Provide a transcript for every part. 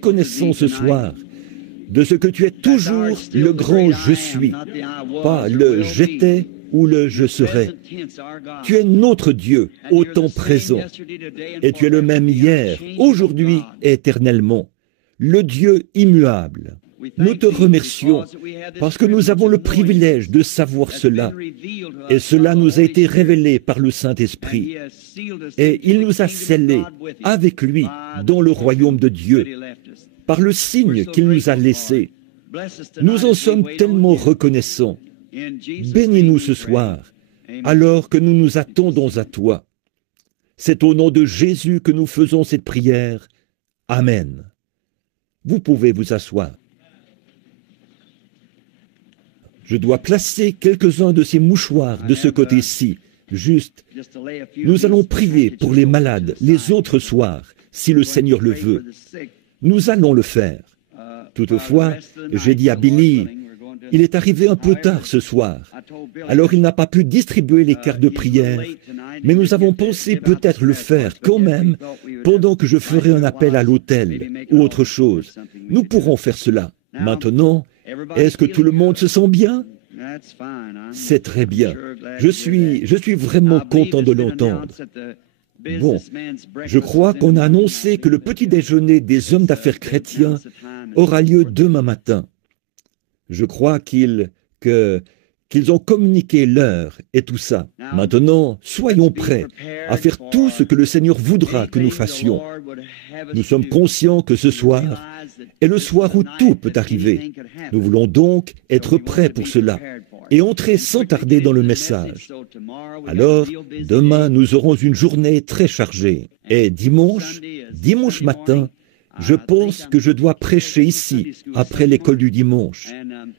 reconnaissant ce soir de ce que tu es toujours le grand je suis, pas le j'étais ou le je serai. Tu es notre Dieu au temps présent, et tu es le même hier, aujourd'hui et éternellement, le Dieu immuable. Nous te remercions parce que nous avons le privilège de savoir cela, et cela nous a été révélé par le Saint-Esprit, et il nous a scellés avec lui dans le royaume de Dieu, par le signe qu'il nous a laissé. Nous en sommes tellement reconnaissants. Bénis-nous ce soir, alors que nous nous attendons à toi. C'est au nom de Jésus que nous faisons cette prière. Amen. Vous pouvez vous asseoir. Je dois placer quelques-uns de ces mouchoirs de ce côté-ci. Juste, nous allons prier pour les malades les autres soirs, si le Seigneur le veut. Nous allons le faire. Toutefois, j'ai dit à Billy, il est arrivé un peu tard ce soir, alors il n'a pas pu distribuer les cartes de prière, mais nous avons pensé peut-être le faire quand même pendant que je ferai un appel à l'hôtel ou autre chose. Nous pourrons faire cela. Maintenant, est-ce que tout le monde se sent bien? C'est très bien. Je suis vraiment content de l'entendre. Bon, je crois qu'on a annoncé que le petit déjeuner des hommes d'affaires chrétiens aura lieu demain matin. Je crois qu'ils ont communiqué l'heure et tout ça. Maintenant, soyons prêts à faire tout ce que le Seigneur voudra que nous fassions. Nous sommes conscients que ce soir est le soir où tout peut arriver. Nous voulons donc être prêts pour cela et entrer sans tarder dans le message. Alors, demain, nous aurons une journée très chargée. Et dimanche matin, je pense que je dois prêcher ici, après l'école du dimanche.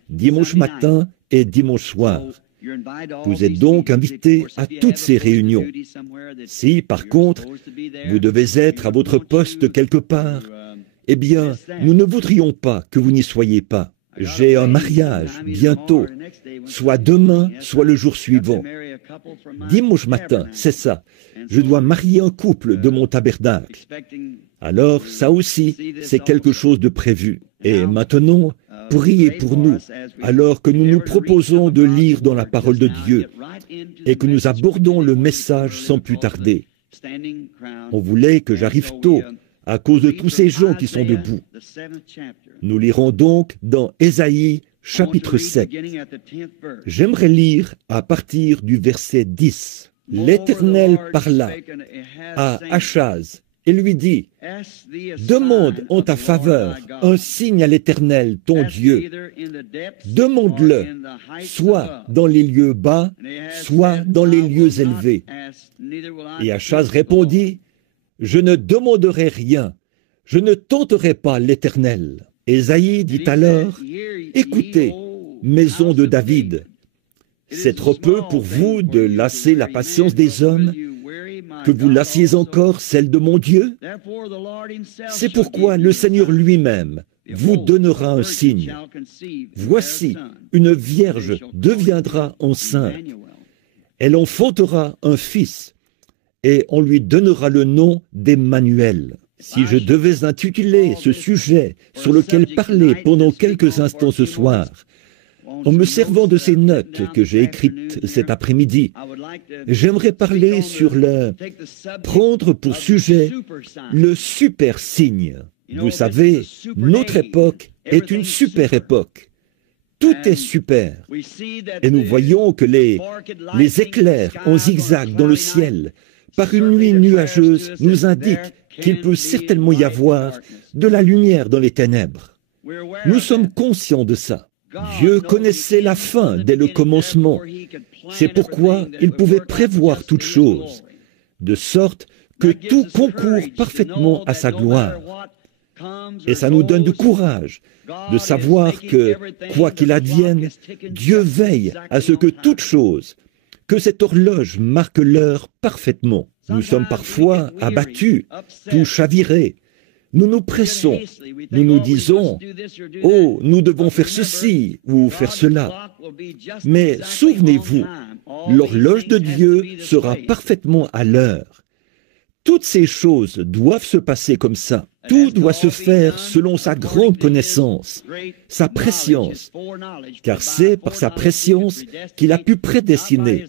Dimanche matin et dimanche soir. Vous êtes donc invités à toutes ces réunions. Si, par contre, vous devez être à votre poste quelque part, eh bien, nous ne voudrions pas que vous n'y soyez pas. J'ai un mariage bientôt, soit demain, soit le jour suivant. Dimanche matin, c'est ça. Je dois marier un couple de mon tabernacle. Alors, ça aussi, c'est quelque chose de prévu. Et maintenant, priez pour nous, alors que nous nous proposons de lire dans la parole de Dieu et que nous abordons le message sans plus tarder. On voulait que j'arrive tôt à cause de tous ces gens qui sont debout. Nous lirons donc dans Ésaïe, chapitre 7. J'aimerais lire à partir du verset 10. L'Éternel parla à Achaz et lui dit, « Demande en ta faveur un signe à l'Éternel, ton Dieu. Demande-le, soit dans les lieux bas, soit dans les lieux élevés. » Et Achaz répondit, « Je ne demanderai rien, je ne tenterai pas l'Éternel. » Ésaïe dit alors, « Écoutez, maison de David, c'est trop peu pour vous de lasser la patience des hommes, que vous lassiez encore celle de mon Dieu? C'est pourquoi le Seigneur lui-même vous donnera un signe. Voici, une vierge deviendra enceinte. Elle enfantera un fils, et on lui donnera le nom d'Emmanuel. » Si je devais intituler ce sujet sur lequel parler pendant quelques instants ce soir, en me servant de ces notes que j'ai écrites cet après-midi, j'aimerais parler sur prendre pour sujet le super signe. Vous savez, notre époque est une super époque. Tout est super. Et nous voyons que les éclairs en zigzag dans le ciel, par une nuit nuageuse, nous indiquent qu'il peut certainement y avoir de la lumière dans les ténèbres. Nous sommes conscients de ça. Dieu connaissait la fin dès le commencement. C'est pourquoi il pouvait prévoir toutes choses, de sorte que tout concourt parfaitement à sa gloire. Et ça nous donne du courage de savoir que, quoi qu'il advienne, Dieu veille à ce que toute chose, que cette horloge marque l'heure parfaitement. Nous sommes parfois abattus, tout chavirés. Nous nous pressons, nous nous disons, « Oh, nous devons faire ceci ou faire cela. » Mais souvenez-vous, l'horloge de Dieu sera parfaitement à l'heure. Toutes ces choses doivent se passer comme ça. Tout doit se faire selon sa grande connaissance, sa prescience, car c'est par sa prescience qu'il a pu prédestiner,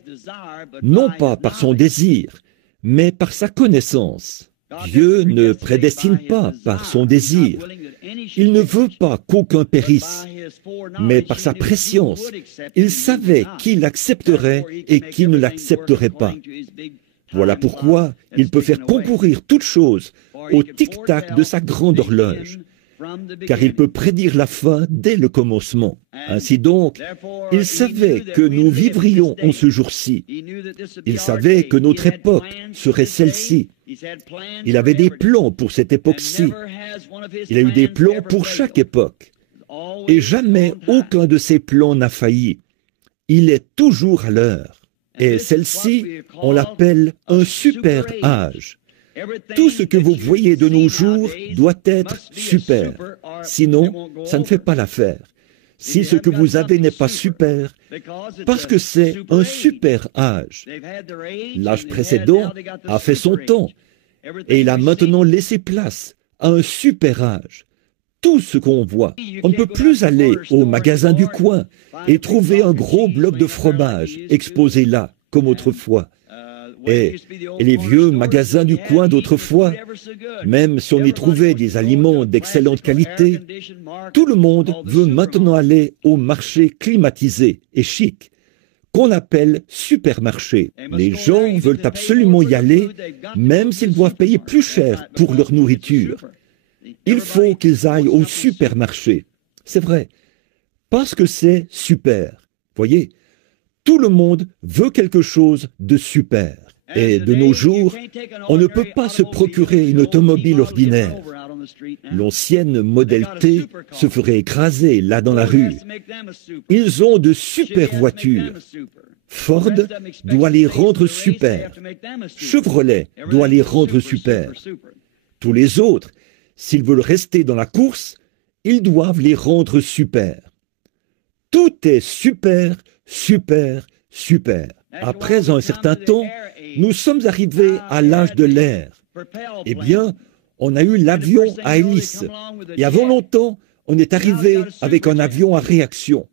non pas par son désir, mais par sa connaissance. Dieu ne prédestine pas par son désir. Il ne veut pas qu'aucun périsse, mais par sa prescience, il savait qui l'accepterait et qui ne l'accepterait pas. Voilà pourquoi il peut faire concourir toutes choses au tic-tac de sa grande horloge, car il peut prédire la fin dès le commencement. Ainsi donc, il savait que nous vivrions en ce jour-ci. Il savait que notre époque serait celle-ci. Il avait des plans pour cette époque-ci. Il a eu des plans pour chaque époque. Et jamais aucun de ces plans n'a failli. Il est toujours à l'heure. Et celle-ci, on l'appelle un super âge. Tout ce que vous voyez de nos jours doit être super. Sinon, ça ne fait pas l'affaire. Si ce que vous avez n'est pas super, parce que c'est un super âge. L'âge précédent a fait son temps, et il a maintenant laissé place à un super âge. Tout ce qu'on voit, on ne peut plus aller au magasin du coin et trouver un gros bloc de fromage exposé là, comme autrefois. Et les vieux magasins du coin d'autrefois, même si on y trouvait des aliments d'excellente qualité, tout le monde veut maintenant aller au marché climatisé et chic, qu'on appelle supermarché. Les gens veulent absolument y aller, même s'ils doivent payer plus cher pour leur nourriture. Il faut qu'ils aillent au supermarché. C'est vrai, parce que c'est super. Voyez, tout le monde veut quelque chose de super. Et de nos jours, on ne peut pas se procurer une automobile ordinaire. L'ancienne Model T se ferait écraser là dans la rue. Ils ont de super voitures. Ford doit les rendre super. Chevrolet doit les rendre super. Tous les autres, s'ils veulent rester dans la course, ils doivent les rendre super. Tout est super, super, super. Après un certain temps, nous sommes arrivés à l'âge de l'air. Eh bien, on a eu l'avion à hélice. Et avant longtemps, on est arrivé avec un avion à réaction.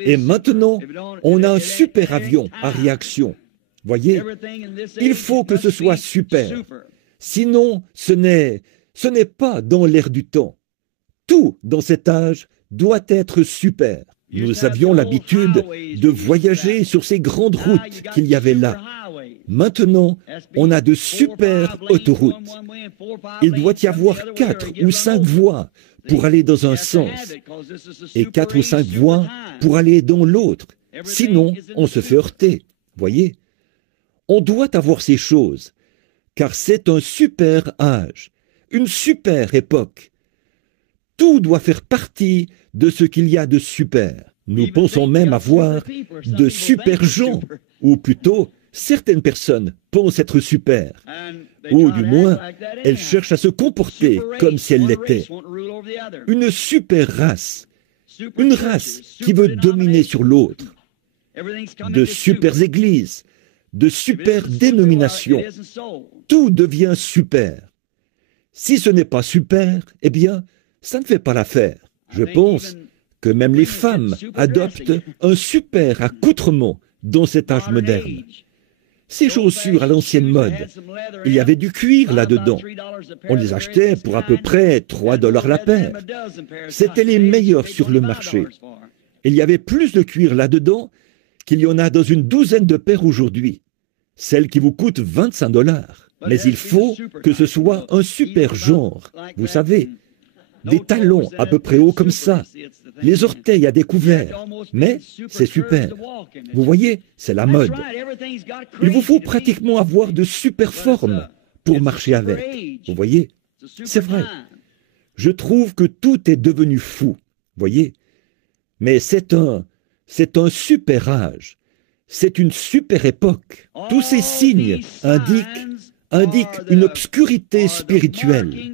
Et maintenant, on a un super avion à réaction. Voyez, il faut que ce soit super. Sinon, ce n'est pas dans l'air du temps. Tout dans cet âge doit être super. Nous avions l'habitude de voyager sur ces grandes routes qu'il y avait là. Maintenant, on a de super autoroutes. Il doit y avoir 4 ou 5 voies pour aller dans un sens et 4 ou 5 voies pour aller dans l'autre. Sinon, on se fait heurter. Voyez, on doit avoir ces choses, car c'est un super âge, une super époque. Tout doit faire partie de ce qu'il y a de super. Nous pensons même avoir de super gens, ou plutôt, certaines personnes pensent être super, ou du moins, elles cherchent à se comporter comme si elles l'étaient. Une super race, une race qui veut dominer sur l'autre. De super églises, de super dénominations, tout devient super. Si ce n'est pas super, eh bien, ça ne fait pas l'affaire. Je pense que même les femmes adoptent un super accoutrement dans cet âge moderne. Ces chaussures à l'ancienne mode, il y avait du cuir là-dedans. On les achetait pour à peu près 3 $ la paire. C'étaient les meilleurs sur le marché. Il y avait plus de cuir là-dedans qu'il y en a dans une douzaine de paires aujourd'hui. Celles qui vous coûtent 25 $. Mais il faut que ce soit un super genre. Vous savez, des talons à peu près hauts comme ça, les orteils à découvert, mais c'est super. Vous voyez, c'est la mode. Il vous faut pratiquement avoir de super formes pour marcher avec. Vous voyez, c'est vrai. Je trouve que tout est devenu fou, voyez. Mais c'est un super âge. C'est une super époque. Tous ces signes indiquent une obscurité spirituelle.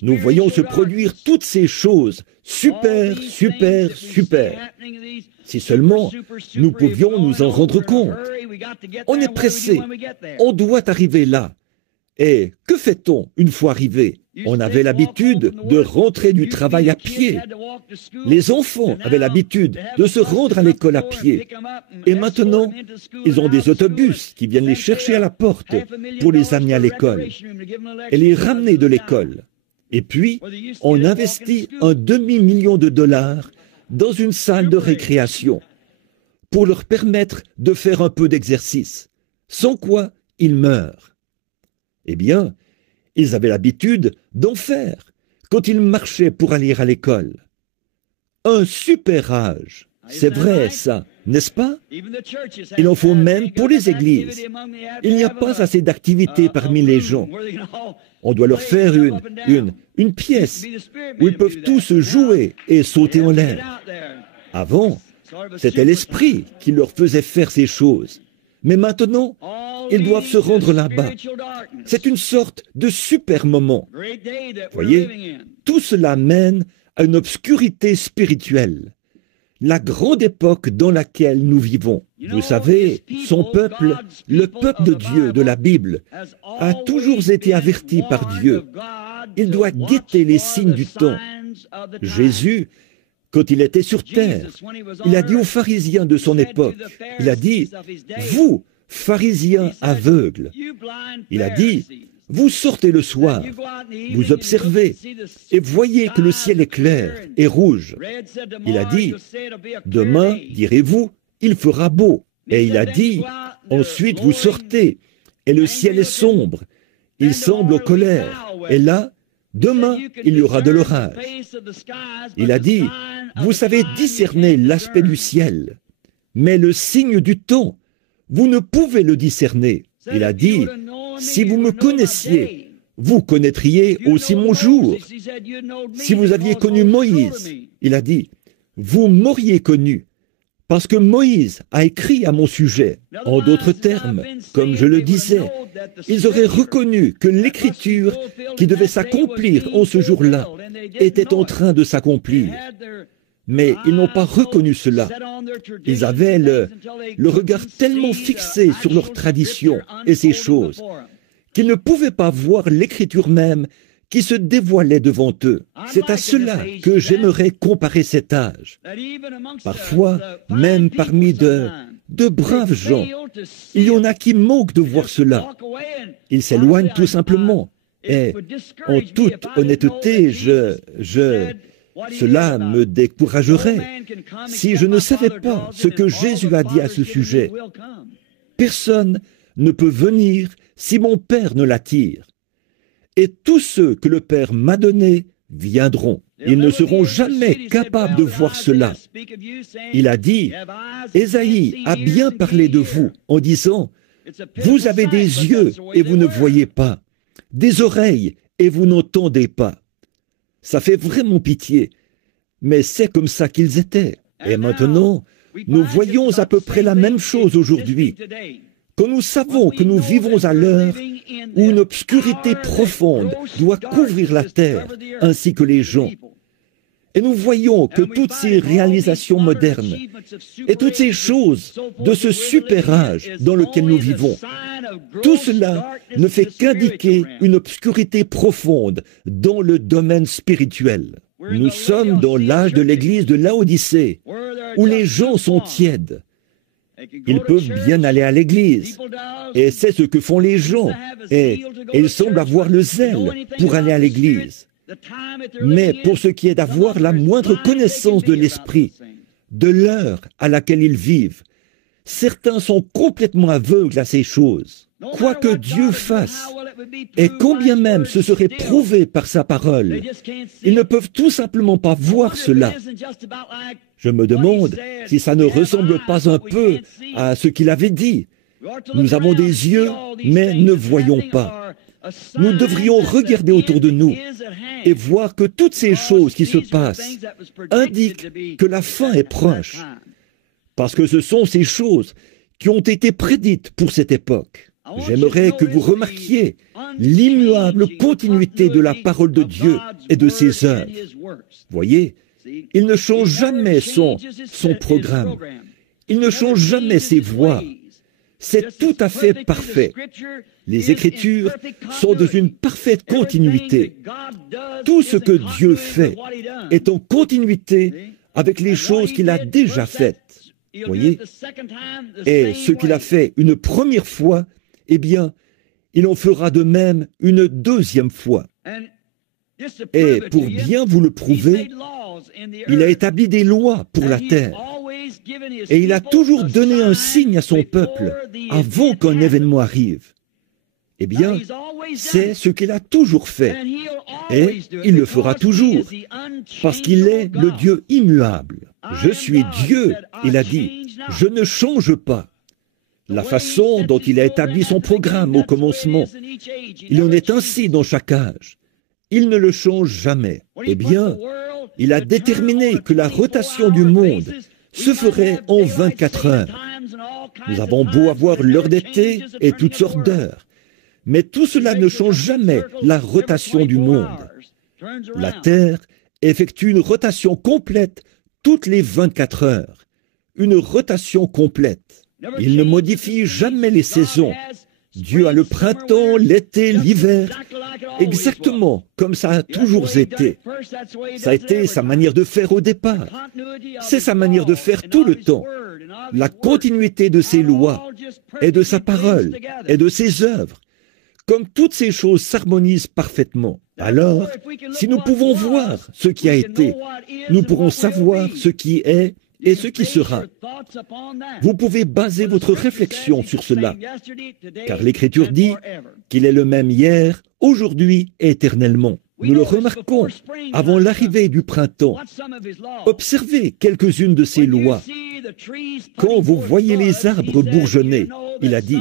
Nous voyons se produire toutes ces choses, super, super, super. Si seulement nous pouvions nous en rendre compte. On est pressé, on doit arriver là. Et que fait-on une fois arrivé? On avait l'habitude de rentrer du travail à pied. Les enfants avaient l'habitude de se rendre à l'école à pied. Et maintenant, ils ont des autobus qui viennent les chercher à la porte pour les amener à l'école et les ramener de l'école. Et puis, on investit un demi-million de dollars dans une salle de récréation pour leur permettre de faire un peu d'exercice, sans quoi ils meurent. Eh bien, ils avaient l'habitude d'en faire quand ils marchaient pour aller à l'école. Un super âge, c'est vrai ça, n'est-ce pas? Il en faut même pour les églises. Il n'y a pas assez d'activités parmi les gens. On doit leur faire une pièce où ils peuvent tous jouer et sauter en l'air. Avant, c'était l'esprit qui leur faisait faire ces choses. Mais maintenant, ils doivent se rendre là-bas. C'est une sorte de super moment. Voyez, tout cela mène à une obscurité spirituelle. La grande époque dans laquelle nous vivons. Vous savez, son peuple, le peuple de Dieu de la Bible, a toujours été averti par Dieu. Il doit guetter les signes du temps. Jésus, quand il était sur terre, il a dit aux pharisiens de son époque, il a dit, « Vous, pharisiens aveugles », il a dit, « Vous sortez le soir, vous observez et voyez que le ciel est clair et rouge. » Il a dit, « Demain, direz-vous, il fera beau. » Et il a dit, « Ensuite vous sortez et le ciel est sombre, il semble en colère. Et là, demain, il y aura de l'orage. » Il a dit, « Vous savez discerner l'aspect du ciel, mais le signe du temps, vous ne pouvez le discerner. » Il a dit, « Si vous me connaissiez, vous connaîtriez aussi mon jour. Si vous aviez connu Moïse, il a dit, vous m'auriez connu, parce que Moïse a écrit à mon sujet. En d'autres termes, comme je le disais, ils auraient reconnu que l'écriture qui devait s'accomplir en ce jour-là était en train de s'accomplir. Mais ils n'ont pas reconnu cela. Ils avaient le regard tellement fixé sur leurs traditions et ces choses qu'ils ne pouvaient pas voir l'écriture même qui se dévoilait devant eux. C'est à cela que j'aimerais comparer cet âge. Parfois, même parmi de braves gens, il y en a qui manquent de voir cela. Ils s'éloignent tout simplement. Et en toute honnêteté, cela me découragerait si je ne savais pas ce que Jésus a dit à ce sujet. Personne ne peut venir si mon Père ne l'attire. Et tous ceux que le Père m'a donnés viendront. Ils ne seront jamais capables de voir cela. Il a dit, Ésaïe a bien parlé de vous en disant, vous avez des yeux et vous ne voyez pas, des oreilles et vous n'entendez pas. Ça fait vraiment pitié, mais c'est comme ça qu'ils étaient. Et maintenant, nous voyons à peu près la même chose aujourd'hui. Quand nous savons que nous vivons à l'heure où une obscurité profonde doit couvrir la terre ainsi que les gens, et nous voyons que toutes ces réalisations modernes et toutes ces choses de ce super âge dans lequel nous vivons, tout cela ne fait qu'indiquer une obscurité profonde dans le domaine spirituel. Nous sommes dans l'âge de l'église de Laodicée, où les gens sont tièdes. Ils peuvent bien aller à l'église, et c'est ce que font les gens, et ils semblent avoir le zèle pour aller à l'église. Mais pour ce qui est d'avoir la moindre connaissance de l'esprit, de l'heure à laquelle ils vivent, certains sont complètement aveugles à ces choses. Quoi que Dieu fasse, et combien même ce serait prouvé par sa parole, ils ne peuvent tout simplement pas voir cela. Je me demande si ça ne ressemble pas un peu à ce qu'il avait dit. Nous avons des yeux, mais ne voyons pas. Nous devrions regarder autour de nous et voir que toutes ces choses qui se passent indiquent que la fin est proche, parce que ce sont ces choses qui ont été prédites pour cette époque. J'aimerais que vous remarquiez l'immuable continuité de la parole de Dieu et de ses œuvres. Voyez, il ne change jamais son programme. Il ne change jamais ses voies. C'est tout à fait parfait. Les Écritures sont dans une parfaite continuité. Tout ce que Dieu fait est en continuité avec les choses qu'il a déjà faites. Voyez? Et ce qu'il a fait une première fois, eh bien, il en fera de même une deuxième fois. Et pour bien vous le prouver, il a établi des lois pour la terre. Et il a toujours donné un signe à son peuple avant qu'un événement arrive. Eh bien, c'est ce qu'il a toujours fait. Et il le fera toujours, parce qu'il est le Dieu immuable. Je suis Dieu, il a dit, je ne change pas. La façon dont il a établi son programme au commencement, il en est ainsi dans chaque âge. Il ne le change jamais. Eh bien, il a déterminé que la rotation du monde se ferait en 24 heures. Nous avons beau avoir l'heure d'été et toutes sortes d'heures, mais tout cela ne change jamais la rotation du monde. La Terre effectue une rotation complète toutes les 24 heures. Une rotation complète. Il ne modifie jamais les saisons. Dieu a le printemps, l'été, l'hiver, exactement comme ça a toujours été. Ça a été sa manière de faire au départ. C'est sa manière de faire tout le temps. La continuité de ses lois et de sa parole et de ses œuvres. Comme toutes ces choses s'harmonisent parfaitement. Alors, si nous pouvons voir ce qui a été, nous pourrons savoir ce qui est et ce qui sera. Vous pouvez baser votre réflexion sur cela, car l'Écriture dit qu'il est le même hier, aujourd'hui et éternellement. Nous le remarquons avant l'arrivée du printemps. Observez quelques-unes de ces lois. Quand vous voyez les arbres bourgeonner, il a dit,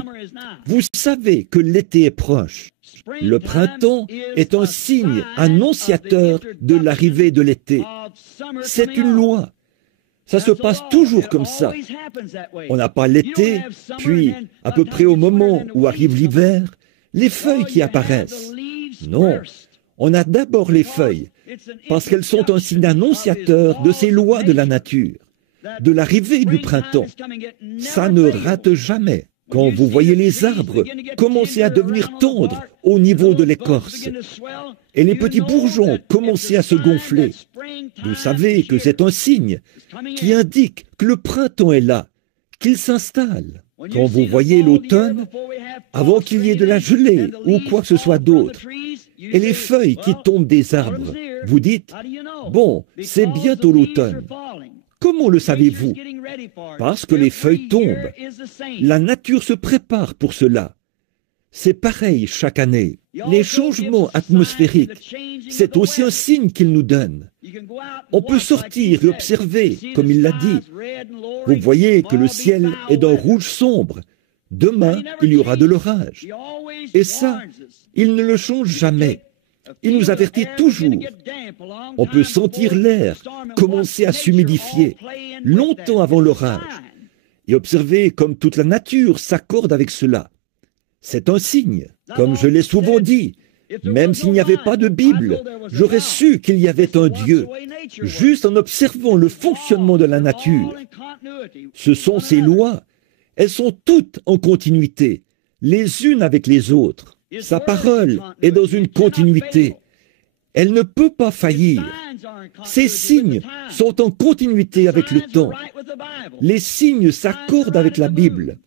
vous savez que l'été est proche. Le printemps est un signe annonciateur de l'arrivée de l'été. C'est une loi. Ça se passe toujours comme ça. On n'a pas l'été, puis, à peu près au moment où arrive l'hiver, les feuilles qui apparaissent. Non, on a d'abord les feuilles, parce qu'elles sont un signe annonciateur de ces lois de la nature, de l'arrivée du printemps. Ça ne rate jamais. Quand vous voyez les arbres commencer à devenir tendres au niveau de l'écorce, et les petits bourgeons commencer à se gonfler, vous savez que c'est un signe qui indique que le printemps est là, qu'il s'installe. Quand vous voyez l'automne, avant qu'il y ait de la gelée ou quoi que ce soit d'autre, et les feuilles qui tombent des arbres, vous dites, bon, c'est bientôt l'automne. Comment le savez-vous? Parce que les feuilles tombent. La nature se prépare pour cela. C'est pareil chaque année. Les changements atmosphériques, c'est aussi un signe qu'il nous donne. On peut sortir et observer, comme il l'a dit. Vous voyez que le ciel est d'un rouge sombre. Demain, il y aura de l'orage. Et ça, il ne le change jamais. Il nous avertit toujours. On peut sentir l'air commencer à s'humidifier longtemps avant l'orage et observer comme toute la nature s'accorde avec cela. C'est un signe. Comme je l'ai souvent dit, même s'il n'y avait pas de Bible, j'aurais su qu'il y avait un Dieu, juste en observant le fonctionnement de la nature. Ce sont ces lois. Elles sont toutes en continuité, les unes avec les autres. Sa parole est dans une continuité. Elle ne peut pas faillir. Ces signes sont en continuité avec le temps. Les signes s'accordent avec la Bible.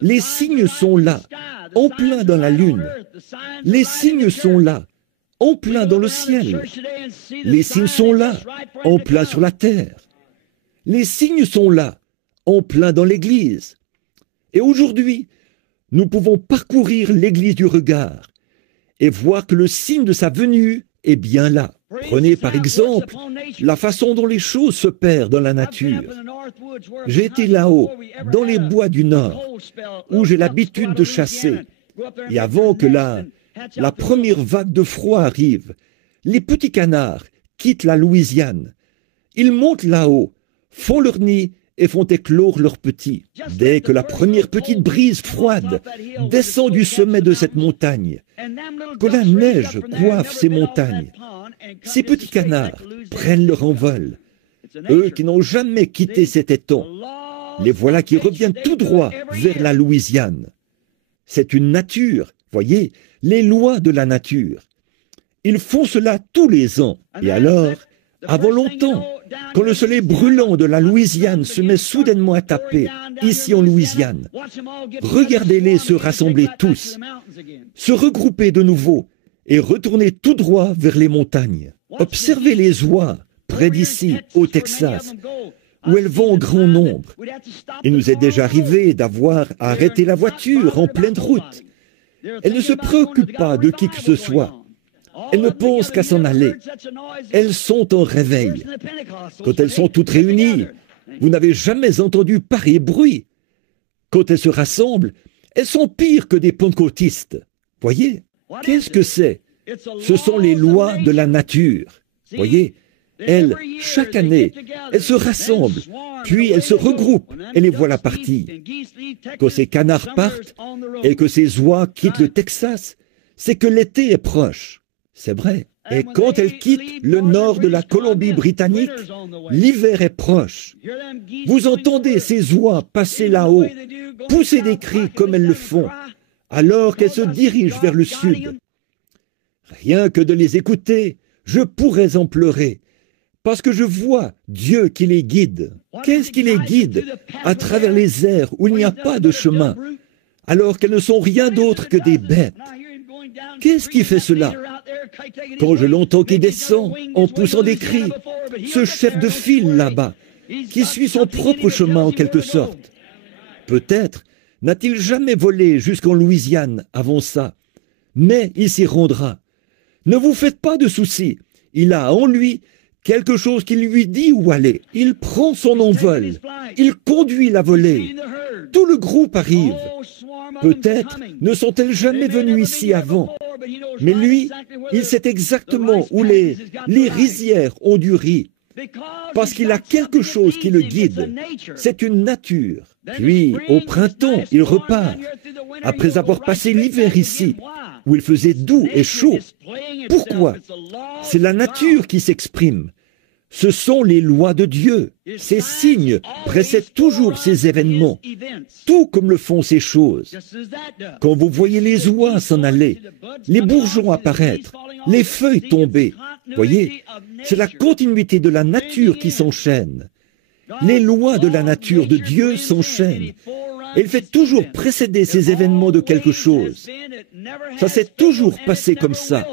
Les signes sont là, en plein dans la lune. Les signes sont là, en plein dans le ciel. Les signes sont là, en plein sur la terre. Les signes sont là, en plein dans l'Église. Et aujourd'hui, nous pouvons parcourir l'église du regard et voir que le signe de sa venue est bien là. Prenez par exemple la façon dont les choses se perdent dans la nature. J'ai été là-haut, dans les bois du Nord, où j'ai l'habitude de chasser. Et avant que la première vague de froid arrive, les petits canards quittent la Louisiane. Ils montent là-haut, font leur nid et font éclore leurs petits. Dès que la première petite brise froide descend du sommet de cette montagne, que la neige coiffe ces montagnes, ces petits canards prennent leur envol. Eux qui n'ont jamais quitté cet étang, Les voilà qui reviennent tout droit vers la Louisiane. C'est une nature, voyez, les lois de la nature. Ils font cela tous les ans. Et alors, avant longtemps, quand le soleil brûlant de la Louisiane se met soudainement à taper, ici en Louisiane, regardez-les se rassembler tous, se regrouper de nouveau et retourner tout droit vers les montagnes. Observez les oies près d'ici, au Texas, où elles vont en grand nombre. Il nous est déjà arrivé d'avoir à arrêter la voiture en pleine route. Elles ne se préoccupent pas de qui que ce soit. Elles ne pensent qu'à s'en aller. Elles sont en réveil. Quand elles sont toutes réunies, vous n'avez jamais entendu pareil bruit. Quand elles se rassemblent, elles sont pires que des pentecôtistes. Voyez, qu'est-ce que c'est? Ce sont les lois de la nature. Voyez, elles, chaque année, elles se rassemblent, puis elles se regroupent et les voilà parties. Quand ces canards partent et que ces oies quittent le Texas, c'est que l'été est proche. C'est vrai. Et quand elles quittent le nord de la Colombie-Britannique, l'hiver est proche. Vous entendez ces oies passer là-haut, pousser des cris comme elles le font, alors qu'elles se dirigent vers le sud. Rien que de les écouter, je pourrais en pleurer, parce que je vois Dieu qui les guide. Qu'est-ce qui les guide à travers les airs où il n'y a pas de chemin, alors qu'elles ne sont rien d'autre que des bêtes? Qu'est-ce qui fait cela? Quand je l'entends qui descend en poussant des cris, ce chef de file là-bas, qui suit son propre chemin en quelque sorte. Peut-être n'a-t-il jamais volé jusqu'en Louisiane avant ça, mais il s'y rendra. Ne vous faites pas de soucis, il a en lui quelque chose qui lui dit où aller. Il prend son envol, il conduit la volée. Tout le groupe arrive. Peut-être ne sont-elles jamais venues ici avant, mais lui, il sait exactement où les rizières ont du riz, parce qu'il a quelque chose qui le guide. C'est une nature. Puis, au printemps, il repart, après avoir passé l'hiver ici, où il faisait doux et chaud. Pourquoi? C'est la nature qui s'exprime. Ce sont les lois de Dieu. Ces signes précèdent toujours ces événements, tout comme le font ces choses. Quand vous voyez les oies s'en aller, les bourgeons apparaître, les feuilles tomber, voyez, c'est la continuité de la nature qui s'enchaîne. Les lois de la nature de Dieu s'enchaînent. Et il fait toujours précéder ces événements de quelque chose. Ça s'est toujours passé comme ça.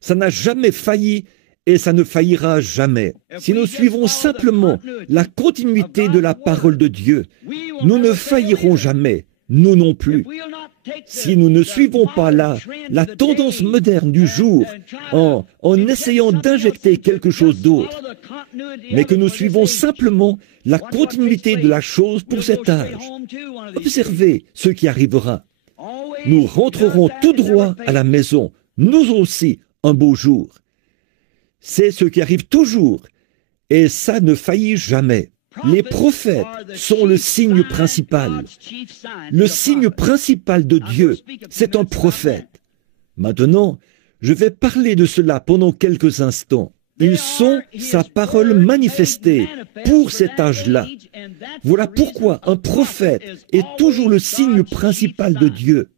Ça n'a jamais failli et ça ne faillira jamais. Si nous suivons simplement la continuité de la parole de Dieu, nous ne faillirons jamais, nous non plus. Si nous ne suivons pas la tendance moderne du jour en essayant d'injecter quelque chose d'autre, mais que nous suivons simplement la continuité de la chose pour cet âge, observez ce qui arrivera. Nous rentrerons tout droit à la maison, nous aussi, un beau jour. C'est ce qui arrive toujours, et ça ne faillit jamais. Les prophètes sont le signe principal. Le signe principal de Dieu, c'est un prophète. Maintenant, je vais parler de cela pendant quelques instants. Ils sont sa parole manifestée pour cet âge-là. Voilà pourquoi un prophète est toujours le signe principal de Dieu.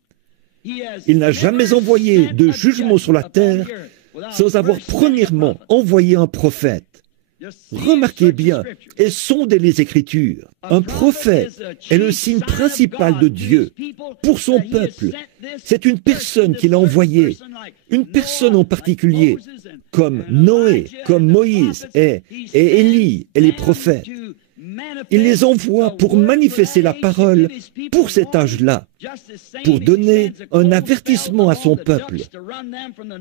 Il n'a jamais envoyé de jugement sur la terre sans avoir premièrement envoyé un prophète. Remarquez bien et sondez les Écritures. Un prophète est le signe principal de Dieu pour son peuple. C'est une personne qu'il a envoyée, une personne en particulier, comme Noé, comme Moïse et Élie et les prophètes. Il les envoie pour manifester la parole pour cet âge-là, pour donner un avertissement à son peuple.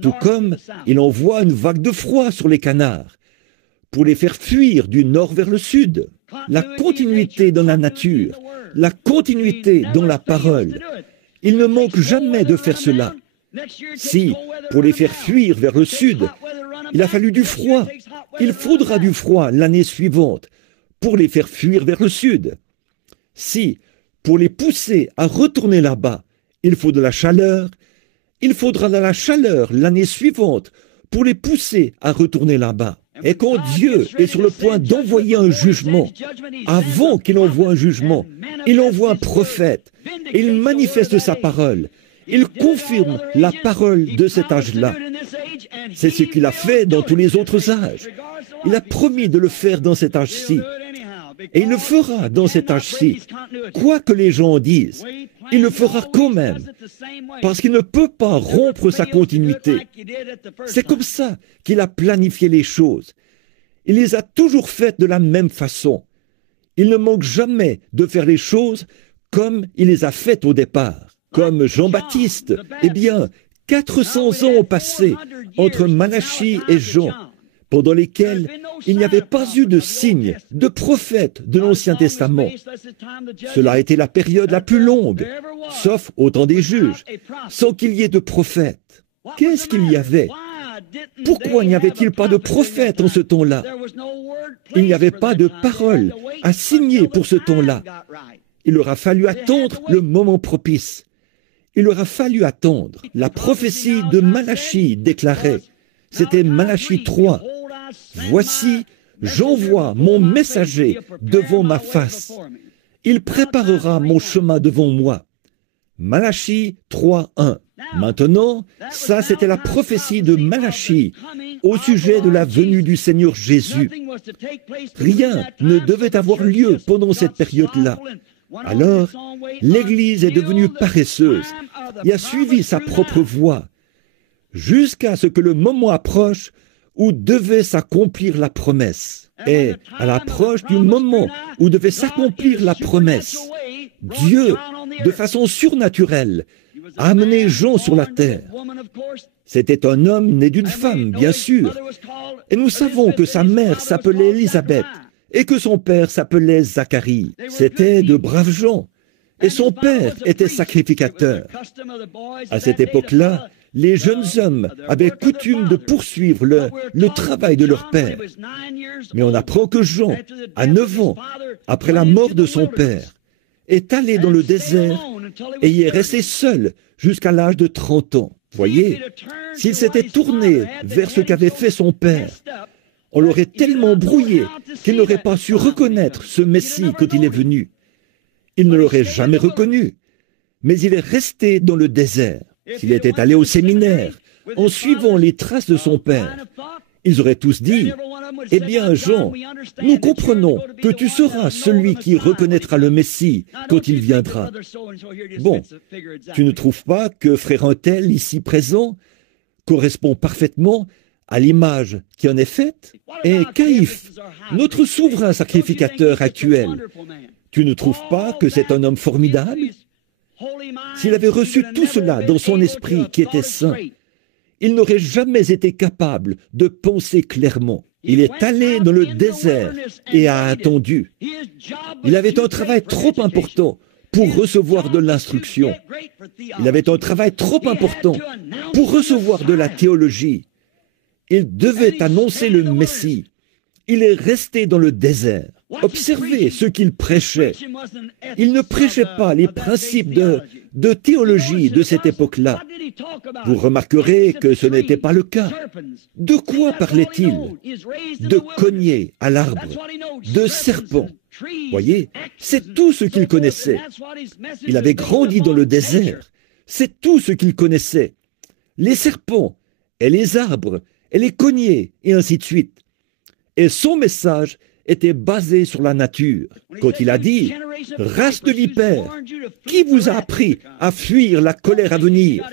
Tout comme il envoie une vague de froid sur les canards, pour les faire fuir du nord vers le sud. La continuité dans la nature, la continuité dans la parole. Il ne manque jamais de faire cela. Si, pour les faire fuir vers le sud, il a fallu du froid, il faudra du froid l'année suivante pour les faire fuir vers le sud. Si, pour les pousser à retourner là-bas, il faut de la chaleur, il faudra de la chaleur l'année suivante pour les pousser à retourner là-bas. Et quand Dieu est sur le point d'envoyer un jugement, avant qu'il envoie un jugement, il envoie un prophète, et il manifeste sa parole. Il confirme la parole de cet âge-là. C'est ce qu'il a fait dans tous les autres âges. Il a promis de le faire dans cet âge-ci. Et il le fera dans cet âge-ci. Quoi que les gens disent, il le fera quand même. Parce qu'il ne peut pas rompre sa continuité. C'est comme ça qu'il a planifié les choses. Il les a toujours faites de la même façon. Il ne manque jamais de faire les choses comme il les a faites au départ. Comme Jean-Baptiste, eh bien, 400 ans ont passé entre Malachie et Jean, pendant lesquels il n'y avait pas eu de signe, de prophète de l'Ancien Testament. Cela a été la période la plus longue, sauf au temps des juges, sans qu'il y ait de prophète. Qu'est-ce qu'il y avait? Pourquoi n'y avait-il pas de prophète en ce temps-là? Il n'y avait pas de parole à signer pour ce temps-là. Il aura fallu attendre le moment propice. Il aura fallu attendre. La prophétie de Malachie déclarait, c'était Malachie 3, « Voici, j'envoie mon messager devant ma face. Il préparera mon chemin devant moi. » Malachie 3, 1. Maintenant, ça c'était la prophétie de Malachie au sujet de la venue du Seigneur Jésus. Rien ne devait avoir lieu pendant cette période-là. Alors, l'Église est devenue paresseuse et a suivi sa propre voie, jusqu'à ce que le moment approche où devait s'accomplir la promesse. Et à l'approche du moment où devait s'accomplir la promesse, Dieu, de façon surnaturelle, a amené Jean sur la terre. C'était un homme né d'une femme, bien sûr, et nous savons que sa mère s'appelait Élisabeth, et que son père s'appelait Zacharie. C'étaient de braves gens, et son père était sacrificateur. À cette époque-là, les jeunes hommes avaient coutume de poursuivre le travail de leur père. Mais on apprend que Jean, à 9 ans, après la mort de son père, est allé dans le désert et y est resté seul jusqu'à l'âge de 30 ans. Voyez, s'il s'était tourné vers ce qu'avait fait son père, on l'aurait tellement brouillé qu'il n'aurait pas su reconnaître ce Messie quand il est venu. Il ne l'aurait jamais reconnu, mais il est resté dans le désert. S'il était allé au séminaire, en suivant les traces de son père, ils auraient tous dit, « Eh bien, Jean, nous comprenons que tu seras celui qui reconnaîtra le Messie quand il viendra. » Bon, tu ne trouves pas que frère untel, ici présent, correspond parfaitement à l'image qui en est faite? Et Caïphe, notre souverain sacrificateur actuel, tu ne trouves pas que c'est un homme formidable? S'il avait reçu tout cela dans son esprit qui était saint, il n'aurait jamais été capable de penser clairement. Il est allé dans le désert et a attendu. Il avait un travail trop important pour recevoir de l'instruction. Il avait un travail trop important pour recevoir de la théologie. Il devait annoncer le Messie. Il est resté dans le désert. Observez ce qu'il prêchait. Il ne prêchait pas les principes de théologie de cette époque-là. Vous remarquerez que ce n'était pas le cas. De quoi parlait-il? De cogner à l'arbre, de serpents. Voyez, c'est tout ce qu'il connaissait. Il avait grandi dans le désert. C'est tout ce qu'il connaissait. Les serpents et les arbres et les cogners et ainsi de suite. Et son message était basé sur la nature. Quand il a dit « Race de vipères, qui vous a appris à fuir la colère à venir?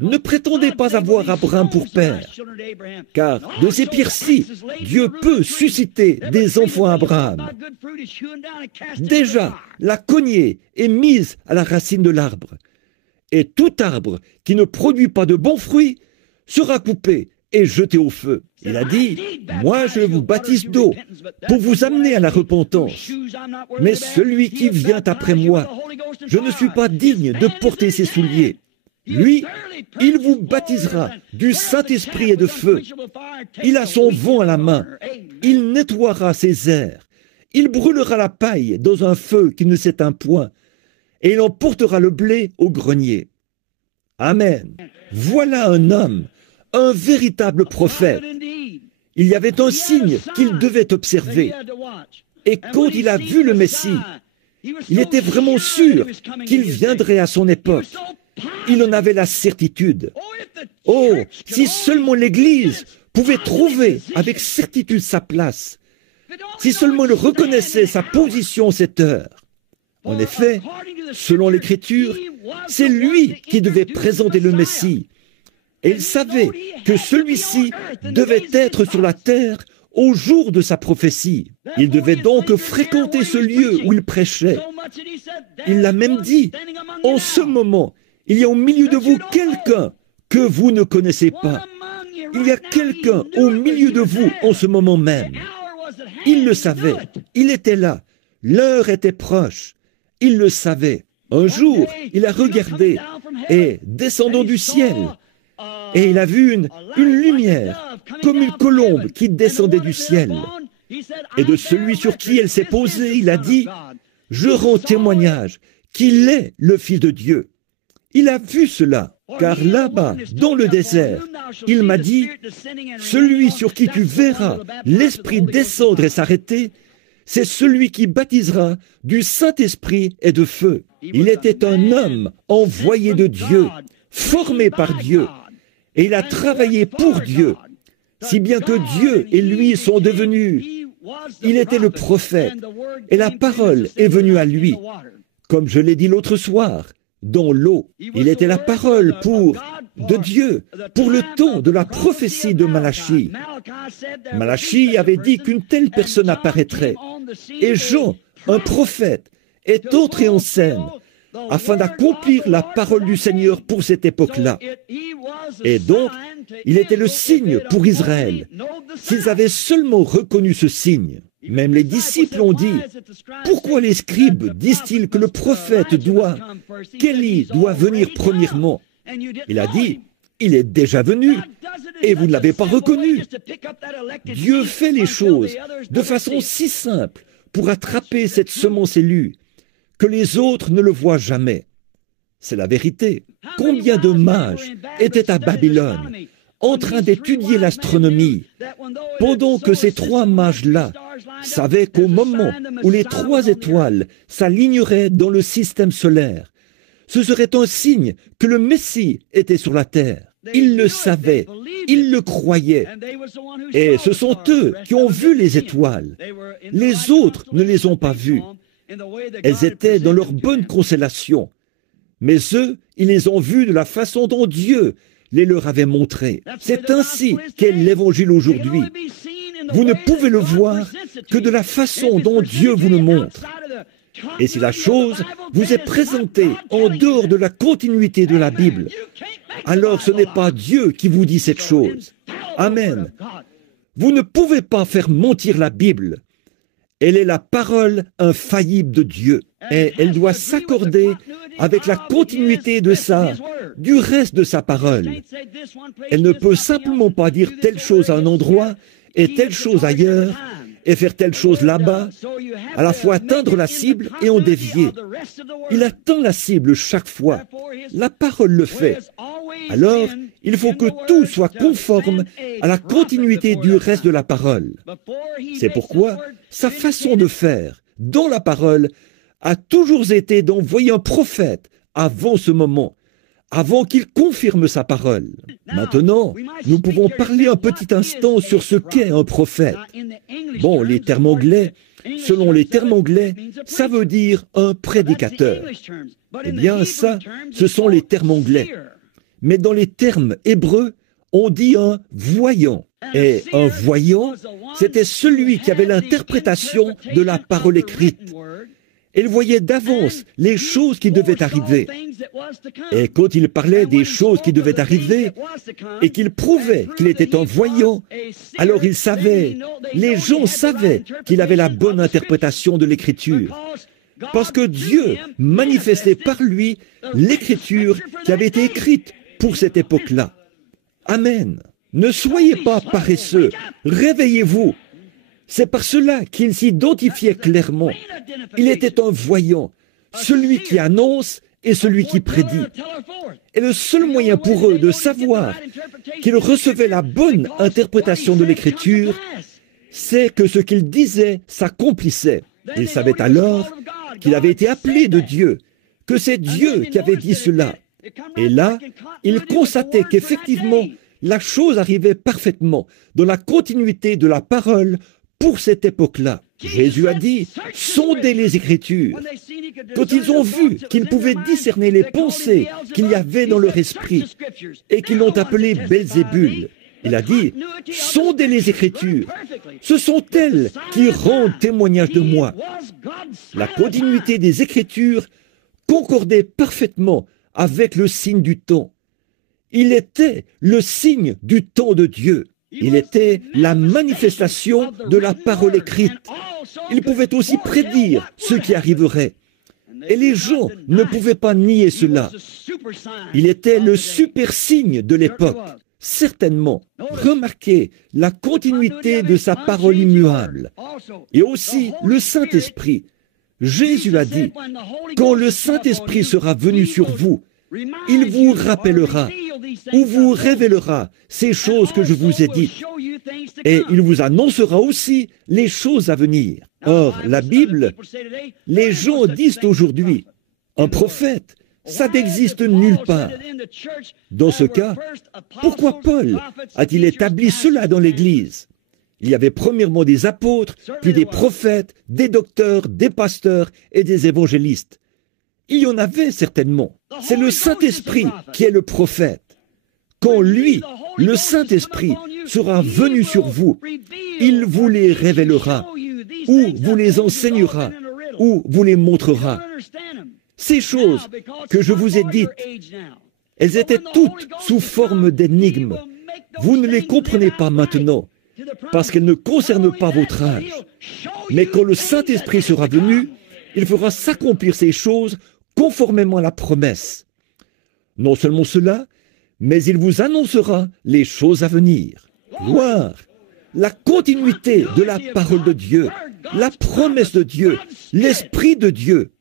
Ne prétendez pas avoir Abraham pour père, car de ces pierres-ci, Dieu peut susciter des enfants à Abraham. » Déjà, la cognée est mise à la racine de l'arbre, et tout arbre qui ne produit pas de bons fruits sera coupé et jeté au feu. Il a dit, « Moi je vous baptise d'eau pour vous amener à la repentance. Mais celui qui vient après moi, je ne suis pas digne de porter ses souliers. Lui, il vous baptisera du Saint-Esprit et de feu. Il a son vent à la main. Il nettoiera ses airs. Il brûlera la paille dans un feu qui ne s'éteint point. Et il emportera le blé au grenier. » Amen. Voilà un homme, un véritable prophète. Il y avait un signe qu'il devait observer. Et quand il a vu le Messie, il était vraiment sûr qu'il viendrait à son époque. Il en avait la certitude. Oh, si seulement l'Église pouvait trouver avec certitude sa place, si seulement il reconnaissait sa position cette heure. En effet, selon l'Écriture, c'est lui qui devait présenter le Messie. Et il savait que celui-ci devait être sur la terre au jour de sa prophétie. Il devait donc fréquenter ce lieu où il prêchait. Il l'a même dit, en ce moment, il y a au milieu de vous quelqu'un que vous ne connaissez pas. Il y a quelqu'un au milieu de vous en ce moment même. Il le savait, il était là, l'heure était proche, il le savait. Un jour, il a regardé et descendant du ciel, et il a vu une lumière, comme une colombe qui descendait du ciel. Et de celui sur qui elle s'est posée, il a dit, « Je rends témoignage qu'il est le Fils de Dieu. » Il a vu cela, car là-bas, dans le désert, il m'a dit, « Celui sur qui tu verras l'Esprit descendre et s'arrêter, c'est celui qui baptisera du Saint-Esprit et de feu. » Il était un homme envoyé de Dieu, formé par Dieu, et il a travaillé pour Dieu, si bien que Dieu et lui sont devenus. Il était le prophète, et la parole est venue à lui. Comme je l'ai dit l'autre soir, dans l'eau, il était la parole de Dieu, pour le temps de la prophétie de Malachie. Malachie avait dit qu'une telle personne apparaîtrait, et Jean, un prophète, est entré en scène, afin d'accomplir la parole du Seigneur pour cette époque-là. Et donc, il était le signe pour Israël. S'ils avaient seulement reconnu ce signe, même les disciples ont dit, « Pourquoi les scribes disent-ils que le prophète qu'Élie doit venir premièrement ?» Il a dit, « Il est déjà venu, et vous ne l'avez pas reconnu. » Dieu fait les choses de façon si simple pour attraper cette semence élue, que les autres ne le voient jamais. C'est la vérité. Combien de mages étaient à Babylone, en train d'étudier l'astronomie, pendant que ces trois mages-là savaient qu'au moment où les trois étoiles s'aligneraient dans le système solaire, ce serait un signe que le Messie était sur la terre. Ils le savaient, ils le croyaient, et ce sont eux qui ont vu les étoiles. Les autres ne les ont pas vues. Elles étaient dans leur bonne constellation, mais eux, ils les ont vues de la façon dont Dieu les leur avait montrées. C'est ainsi qu'est l'Évangile aujourd'hui. Vous ne pouvez le voir que de la façon dont Dieu vous le montre. Et si la chose vous est présentée en dehors de la continuité de la Bible, alors ce n'est pas Dieu qui vous dit cette chose. Amen. Vous ne pouvez pas faire mentir la Bible. Elle est la parole infaillible de Dieu et elle doit s'accorder avec la continuité du reste de sa parole. Elle ne peut simplement pas dire telle chose à un endroit et telle chose ailleurs et faire telle chose là-bas, à la fois atteindre la cible et en dévier. Il atteint la cible chaque fois. La parole le fait. Alors, il faut que tout soit conforme à la continuité du reste de la parole. C'est pourquoi sa façon de faire, dans la parole, a toujours été d'envoyer un prophète avant ce moment, avant qu'il confirme sa parole. Maintenant, nous pouvons parler un petit instant sur ce qu'est un prophète. Bon, les termes anglais, selon les termes anglais, ça veut dire un prédicateur. Eh bien, ça, ce sont les termes anglais. Mais dans les termes hébreux, on dit un voyant. Et un voyant, c'était celui qui avait l'interprétation de la parole écrite. Il voyait d'avance les choses qui devaient arriver. Et quand il parlait des choses qui devaient arriver, et qu'il prouvait qu'il était un voyant, alors il savait, les gens savaient qu'il avait la bonne interprétation de l'Écriture. Parce que Dieu manifestait par lui l'Écriture qui avait été écrite pour cette époque-là. Amen. Ne soyez pas paresseux, réveillez-vous. C'est par cela qu'il s'identifiait clairement. Il était un voyant, celui qui annonce et celui qui prédit. Et le seul moyen pour eux de savoir qu'ils recevaient la bonne interprétation de l'Écriture, c'est que ce qu'il disait s'accomplissait. Ils savaient alors qu'il avait été appelé de Dieu, que c'est Dieu qui avait dit cela. Et là, ils constataient qu'effectivement, la chose arrivait parfaitement dans la continuité de la parole pour cette époque-là. Jésus a dit, sondez les Écritures. Quand ils ont vu qu'ils pouvaient discerner les pensées qu'il y avait dans leur esprit et qu'ils l'ont appelé Belzébul, il a dit, sondez les Écritures. Ce sont elles qui rendent témoignage de moi. La continuité des Écritures concordait parfaitement avec le signe du temps. Il était le signe du temps de Dieu. Il était la manifestation de la parole écrite. Il pouvait aussi prédire ce qui arriverait. Et les gens ne pouvaient pas nier cela. Il était le super signe de l'époque. Certainement, remarquez la continuité de sa parole immuable. Et aussi le Saint-Esprit. Jésus a dit, quand le Saint-Esprit sera venu sur vous, il vous rappellera ou vous révélera ces choses que je vous ai dites. Et il vous annoncera aussi les choses à venir. Or, la Bible, les gens disent aujourd'hui, un prophète, ça n'existe nulle part. Dans ce cas, pourquoi Paul a-t-il établi cela dans l'Église? Il y avait premièrement des apôtres, puis des prophètes, des docteurs, des pasteurs et des évangélistes. Il y en avait certainement. C'est le Saint-Esprit qui est le prophète. Quand lui, le Saint-Esprit, sera venu sur vous, il vous les révélera, ou vous les enseignera, ou vous les montrera. Ces choses que je vous ai dites, elles étaient toutes sous forme d'énigmes. Vous ne les comprenez pas maintenant, parce qu'elles ne concernent pas votre âge. Mais quand le Saint-Esprit sera venu, il fera s'accomplir ces choses conformément à la promesse. Non seulement cela, mais il vous annoncera les choses à venir. Gloire! La continuité de la parole de Dieu, la promesse de Dieu, l'Esprit de Dieu.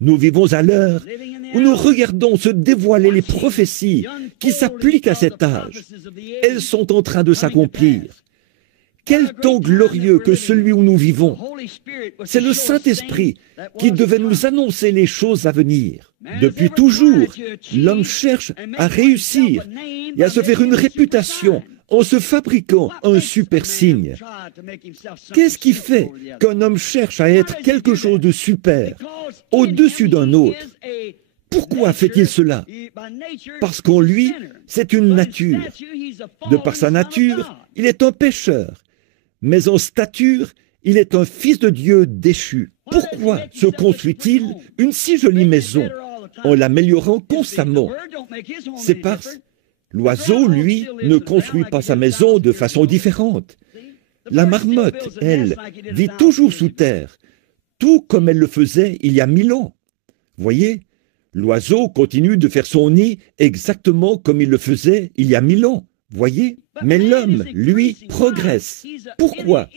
Nous vivons à l'heure où nous regardons se dévoiler les prophéties qui s'appliquent à cet âge. Elles sont en train de s'accomplir. Quel temps glorieux que celui où nous vivons. C'est le Saint-Esprit qui devait nous annoncer les choses à venir. Depuis toujours, l'homme cherche à réussir et à se faire une réputation en se fabriquant un super signe. Qu'est-ce qui fait qu'un homme cherche à être quelque chose de super, au-dessus d'un autre? Pourquoi fait-il cela? Parce qu'en lui, c'est une nature. De par sa nature, il est un pécheur. Mais en stature, il est un fils de Dieu déchu. Pourquoi se construit-il une si jolie maison en l'améliorant constamment? C'est parce l'oiseau, lui, ne construit pas sa maison de façon différente. La marmotte, elle, vit toujours sous terre, tout comme elle le faisait il y a 1000 ans. Voyez, l'oiseau continue de faire son nid exactement comme il le faisait il y a 1000 ans. Voyez? Mais l'homme, lui, progresse. Pourquoi?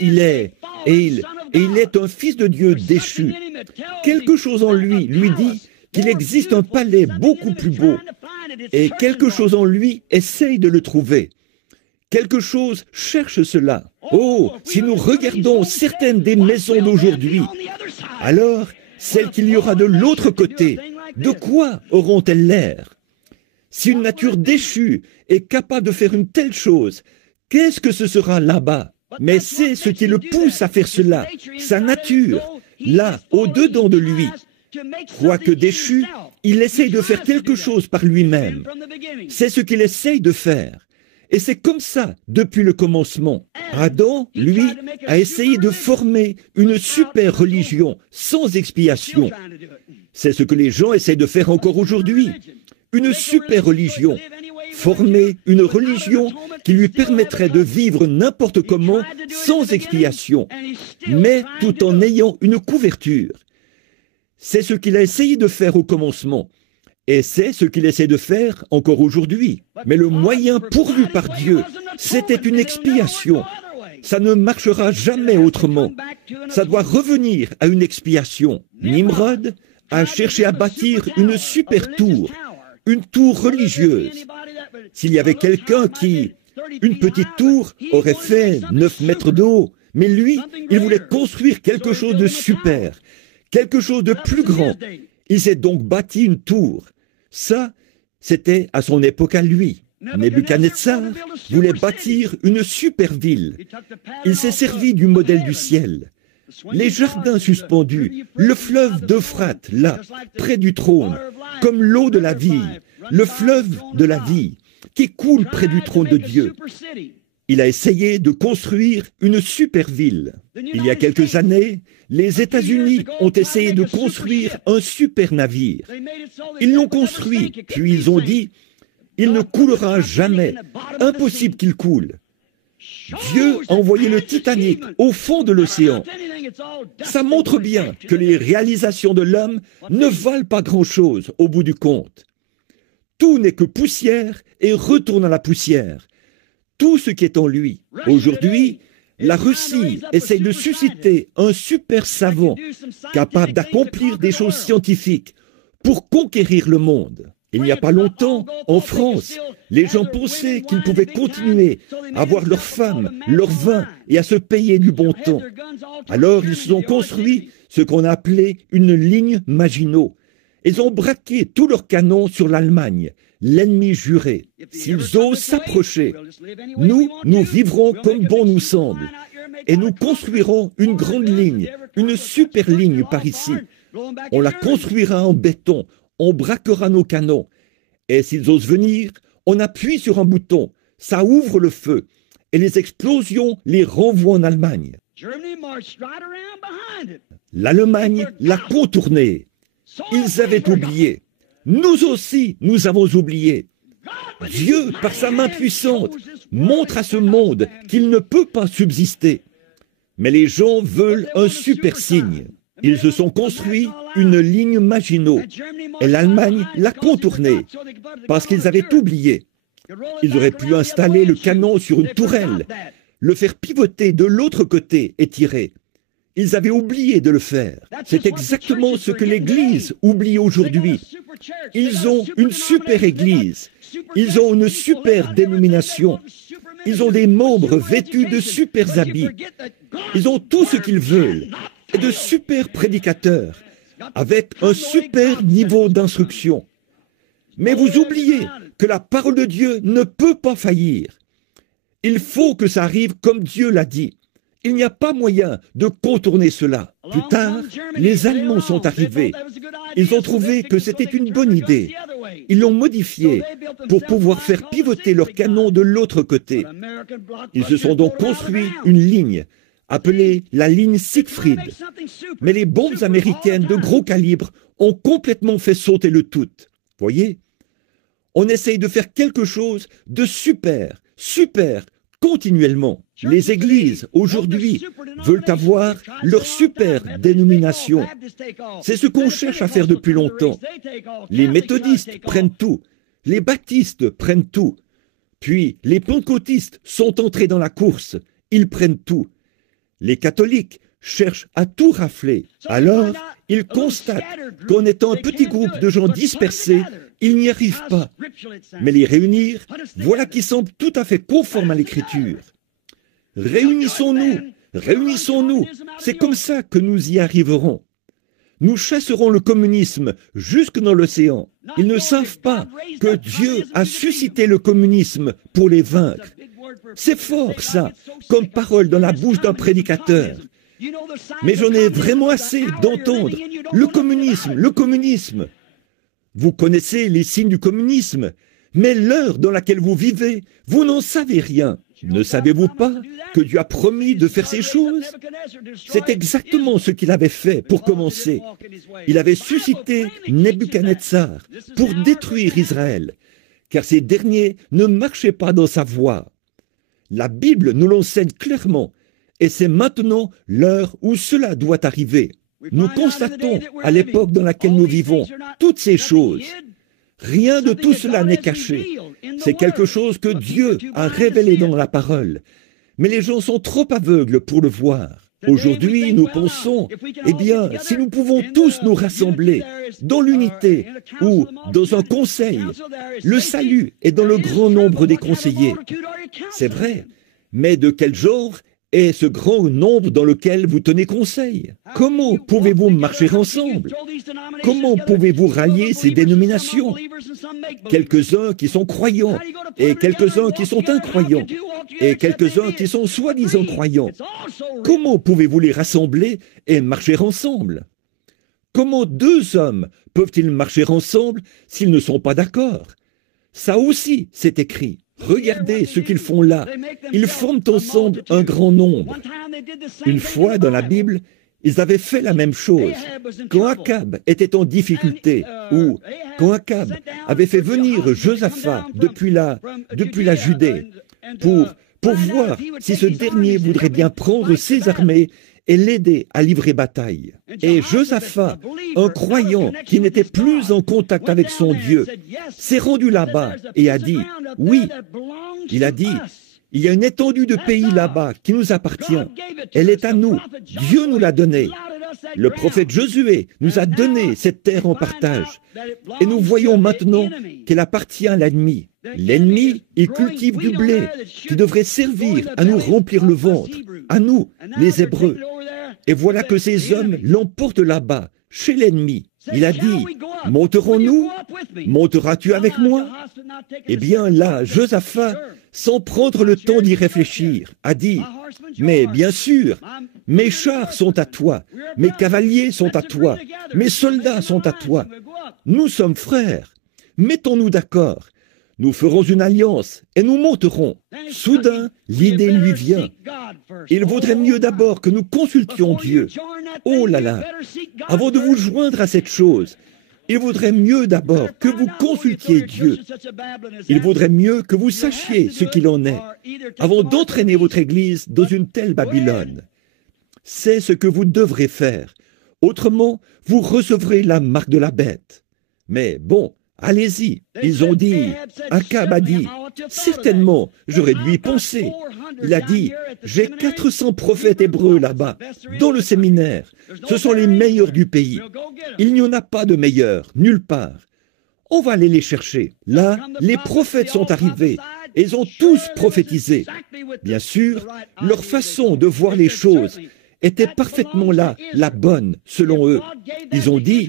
Il est un fils de Dieu déchu. Quelque chose en lui dit qu'il existe un palais beaucoup plus beau. Et quelque chose en lui essaye de le trouver. Quelque chose cherche cela. Oh, si nous regardons certaines des maisons d'aujourd'hui, alors celles qu'il y aura de l'autre côté, de quoi auront-elles l'air? Si une nature déchue est capable de faire une telle chose, qu'est-ce que ce sera là-bas? Mais c'est ce qui le pousse à faire cela, sa nature, là, au-dedans de lui. Quoique déchu, il essaye de faire quelque chose par lui-même. C'est ce qu'il essaye de faire. Et c'est comme ça depuis le commencement. Adam, lui, a essayé de former une super religion sans expiation. C'est ce que les gens essayent de faire encore aujourd'hui. Une super religion. Former une religion qui lui permettrait de vivre n'importe comment sans expiation, mais tout en ayant une couverture. C'est ce qu'il a essayé de faire au commencement. Et c'est ce qu'il essaie de faire encore aujourd'hui. Mais le moyen pourvu par Dieu, c'était une expiation. Ça ne marchera jamais autrement. Ça doit revenir à une expiation. Nimrod a cherché à bâtir une super tour, une tour religieuse. S'il y avait quelqu'un qui, une petite tour, aurait fait 9 mètres de haut, mais lui, il voulait construire quelque chose de super, quelque chose de plus grand. Il s'est donc bâti une tour. Ça, c'était à son époque à lui. Nebuchadnezzar voulait bâtir une super ville. Il s'est servi du modèle du ciel. Les jardins suspendus, le fleuve d'Euphrate, là, près du trône, comme l'eau de la vie, le fleuve de la vie, qui coule près du trône de Dieu. Il a essayé de construire une super ville. Il y a quelques années, les États-Unis ont essayé de construire un super navire. Ils l'ont construit, puis ils ont dit, il ne coulera jamais, impossible qu'il coule. Dieu a envoyé le Titanic au fond de l'océan. Ça montre bien que les réalisations de l'homme ne valent pas grand-chose au bout du compte. Tout n'est que poussière et retourne à la poussière. Tout ce qui est en lui. Aujourd'hui, la Russie essaye de susciter un super savant capable d'accomplir des choses scientifiques pour conquérir le monde. Il n'y a pas longtemps, en France, les gens pensaient qu'ils pouvaient continuer à avoir leurs femmes, leur vin et à se payer du bon temps. Alors ils se sont construits ce qu'on a appelé une ligne Maginot. Ils ont braqué tous leurs canons sur l'Allemagne, l'ennemi juré. S'ils osent s'approcher, nous vivrons comme bon nous semble. Et nous construirons une grande ligne, une super ligne par ici. On la construira en béton, on braquera nos canons. Et s'ils osent venir, on appuie sur un bouton, ça ouvre le feu. Et les explosions les renvoient en Allemagne. L'Allemagne l'a contourné. Ils avaient oublié. Nous aussi, nous avons oublié. Dieu, par sa main puissante, montre à ce monde qu'il ne peut pas subsister. Mais les gens veulent un super signe. Ils se sont construits une ligne Maginot et l'Allemagne l'a contournée parce qu'ils avaient oublié. Ils auraient pu installer le canon sur une tourelle, le faire pivoter de l'autre côté et tirer. Ils avaient oublié de le faire. C'est exactement ce que l'Église oublie aujourd'hui. Ils ont une super Église. Ils ont une super dénomination. Ils ont des membres vêtus de super habits. Ils ont tout ce qu'ils veulent. Et de super prédicateurs, avec un super niveau d'instruction. Mais vous oubliez que la parole de Dieu ne peut pas faillir. Il faut que ça arrive comme Dieu l'a dit. Il n'y a pas moyen de contourner cela. Plus tard, les Allemands sont arrivés. Ils ont trouvé que c'était une bonne idée. Ils l'ont modifié pour pouvoir faire pivoter leurs canons de l'autre côté. Ils se sont donc construits une ligne appelée la ligne Siegfried. Mais les bombes américaines de gros calibre ont complètement fait sauter le tout. Voyez? On essaye de faire quelque chose de super, continuellement. Les églises, aujourd'hui, veulent avoir leur super dénomination. C'est ce qu'on cherche à faire depuis longtemps. Les méthodistes prennent tout. Les baptistes prennent tout. Puis, les pentecôtistes sont entrés dans la course. Ils prennent tout. Les catholiques cherchent à tout rafler. Alors, ils constatent qu'en étant un petit groupe de gens dispersés, ils n'y arrivent pas. Mais les réunir, voilà qui semble tout à fait conforme à l'Écriture. Réunissons-nous, réunissons-nous. C'est comme ça que nous y arriverons. Nous chasserons le communisme jusque dans l'océan. Ils ne savent pas que Dieu a suscité le communisme pour les vaincre. C'est fort, ça, comme parole dans la bouche d'un prédicateur. Mais j'en ai vraiment assez d'entendre le communisme, le communisme. Vous connaissez les signes du communisme, mais l'heure dans laquelle vous vivez, vous n'en savez rien. Ne savez-vous pas que Dieu a promis de faire ces choses? C'est exactement ce qu'il avait fait pour commencer. Il avait suscité Nebuchadnezzar pour détruire Israël, car ces derniers ne marchaient pas dans sa voie. La Bible nous l'enseigne clairement, et c'est maintenant l'heure où cela doit arriver. Nous constatons à l'époque dans laquelle nous vivons toutes ces choses. Rien de tout cela n'est caché. C'est quelque chose que Dieu a révélé dans la parole. Mais les gens sont trop aveugles pour le voir. Aujourd'hui, nous pensons, eh bien, si nous pouvons tous nous rassembler dans l'unité ou dans un conseil, le salut est dans le grand nombre des conseillers. C'est vrai, mais de quel genre est ce grand nombre dans lequel vous tenez conseil? Comment pouvez-vous marcher ensemble? Comment pouvez-vous rallier ces dénominations? Quelques-uns qui sont croyants, et quelques-uns qui sont incroyants, et quelques-uns qui sont soi-disant croyants. Comment pouvez-vous les rassembler et marcher ensemble? Comment deux hommes peuvent-ils marcher ensemble s'ils ne sont pas d'accord? Ça aussi, c'est écrit. Regardez ce qu'ils font là. Ils forment ensemble un grand nombre. Une fois dans la Bible, ils avaient fait la même chose. Quand Akab était en difficulté, ou quand Akab avait fait venir Josaphat depuis la Judée pour voir si ce dernier voudrait bien prendre ses armées et l'aider à livrer bataille. Et Josaphat, un croyant qui n'était plus en contact avec son Dieu, s'est rendu là-bas et a dit, oui, il a dit, il y a une étendue de pays là-bas qui nous appartient. Elle est à nous. Dieu nous l'a donnée. Le prophète Josué nous a donné cette terre en partage. Et nous voyons maintenant qu'elle appartient à l'ennemi. L'ennemi, il cultive du blé qui devrait servir à nous remplir le ventre, à nous, les Hébreux. Et voilà que ces hommes l'emportent là-bas, chez l'ennemi. Il a dit, monterons-nous? Monteras-tu avec moi? Eh bien là, Josaphat, sans prendre le temps d'y réfléchir, a dit, mais bien sûr, mes chars sont à toi, mes cavaliers sont à toi, mes soldats sont à toi. Nous sommes frères, mettons-nous d'accord. Nous ferons une alliance et nous monterons. Soudain, l'idée lui vient. Il vaudrait mieux d'abord que nous consultions Dieu. Oh là là, avant de vous joindre à cette chose, il vaudrait mieux d'abord que vous consultiez Dieu. Il vaudrait mieux que vous sachiez ce qu'il en est, avant d'entraîner votre Église dans une telle Babylone. C'est ce que vous devrez faire. Autrement, vous recevrez la marque de la bête. Mais bon, allez-y, ils ont dit, Akab a dit, certainement, j'aurais dû y penser. Il a dit, j'ai 400 prophètes hébreux là-bas, dans le séminaire. Ce sont les meilleurs du pays. Il n'y en a pas de meilleurs, nulle part. On va aller les chercher. Là, les prophètes sont arrivés. Et ils ont tous prophétisé. Bien sûr, leur façon de voir les choses était parfaitement la bonne, selon eux. Ils ont dit,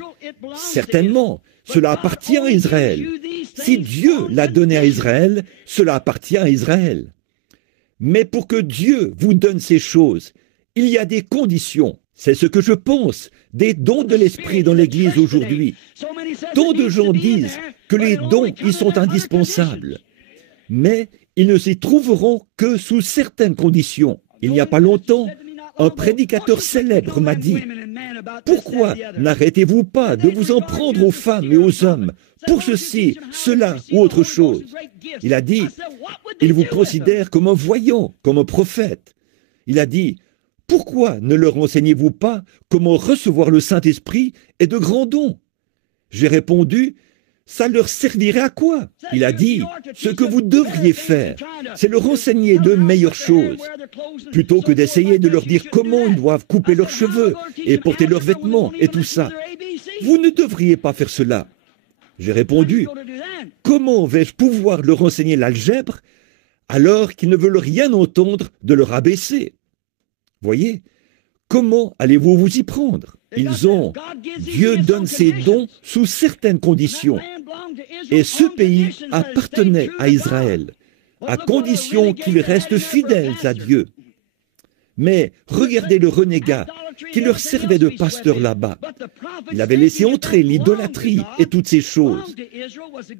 certainement, cela appartient à Israël. Si Dieu l'a donné à Israël, cela appartient à Israël. Mais pour que Dieu vous donne ces choses, il y a des conditions. C'est ce que je pense des dons de l'Esprit dans l'Église aujourd'hui. Tant de gens disent que les dons y sont indispensables. Mais ils ne s'y trouveront que sous certaines conditions. Il n'y a pas longtemps, un prédicateur célèbre m'a dit, « Pourquoi n'arrêtez-vous pas de vous en prendre aux femmes et aux hommes pour ceci, cela ou autre chose ?» Il a dit, « Ils vous considèrent comme un voyant, comme un prophète. » Il a dit, « Pourquoi ne leur enseignez-vous pas comment recevoir le Saint-Esprit et de grands dons ?» J'ai répondu, ça leur servirait à quoi? Il a dit, ce que vous devriez faire, c'est leur enseigner de meilleures choses, plutôt que d'essayer de leur dire comment ils doivent couper leurs cheveux et porter leurs vêtements et tout ça. Vous ne devriez pas faire cela. J'ai répondu, comment vais-je pouvoir leur enseigner l'algèbre alors qu'ils ne veulent rien entendre de leur ABC? Voyez, comment allez-vous vous y prendre? Dieu donne ses dons sous certaines conditions. Et ce pays appartenait à Israël, à condition qu'ils restent fidèles à Dieu. Mais regardez le renégat qui leur servait de pasteur là-bas. Il avait laissé entrer l'idolâtrie et toutes ces choses.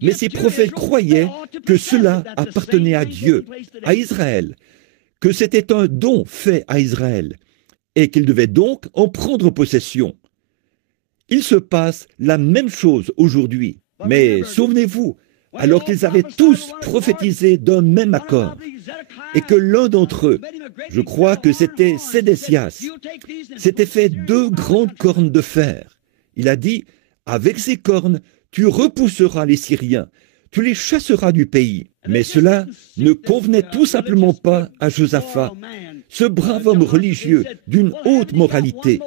Mais ces prophètes croyaient que cela appartenait à Dieu, à Israël, que c'était un don fait à Israël, et qu'ils devaient donc en prendre possession. Il se passe la même chose aujourd'hui. Mais souvenez-vous, alors qu'ils avaient tous prophétisé d'un même accord, et que l'un d'entre eux, je crois que c'était Sédécias, s'était fait 2 grandes cornes de fer. Il a dit, avec ces cornes, tu repousseras les Syriens, tu les chasseras du pays. Mais cela ne convenait tout simplement pas à Josaphat, ce brave homme religieux d'une haute moralité.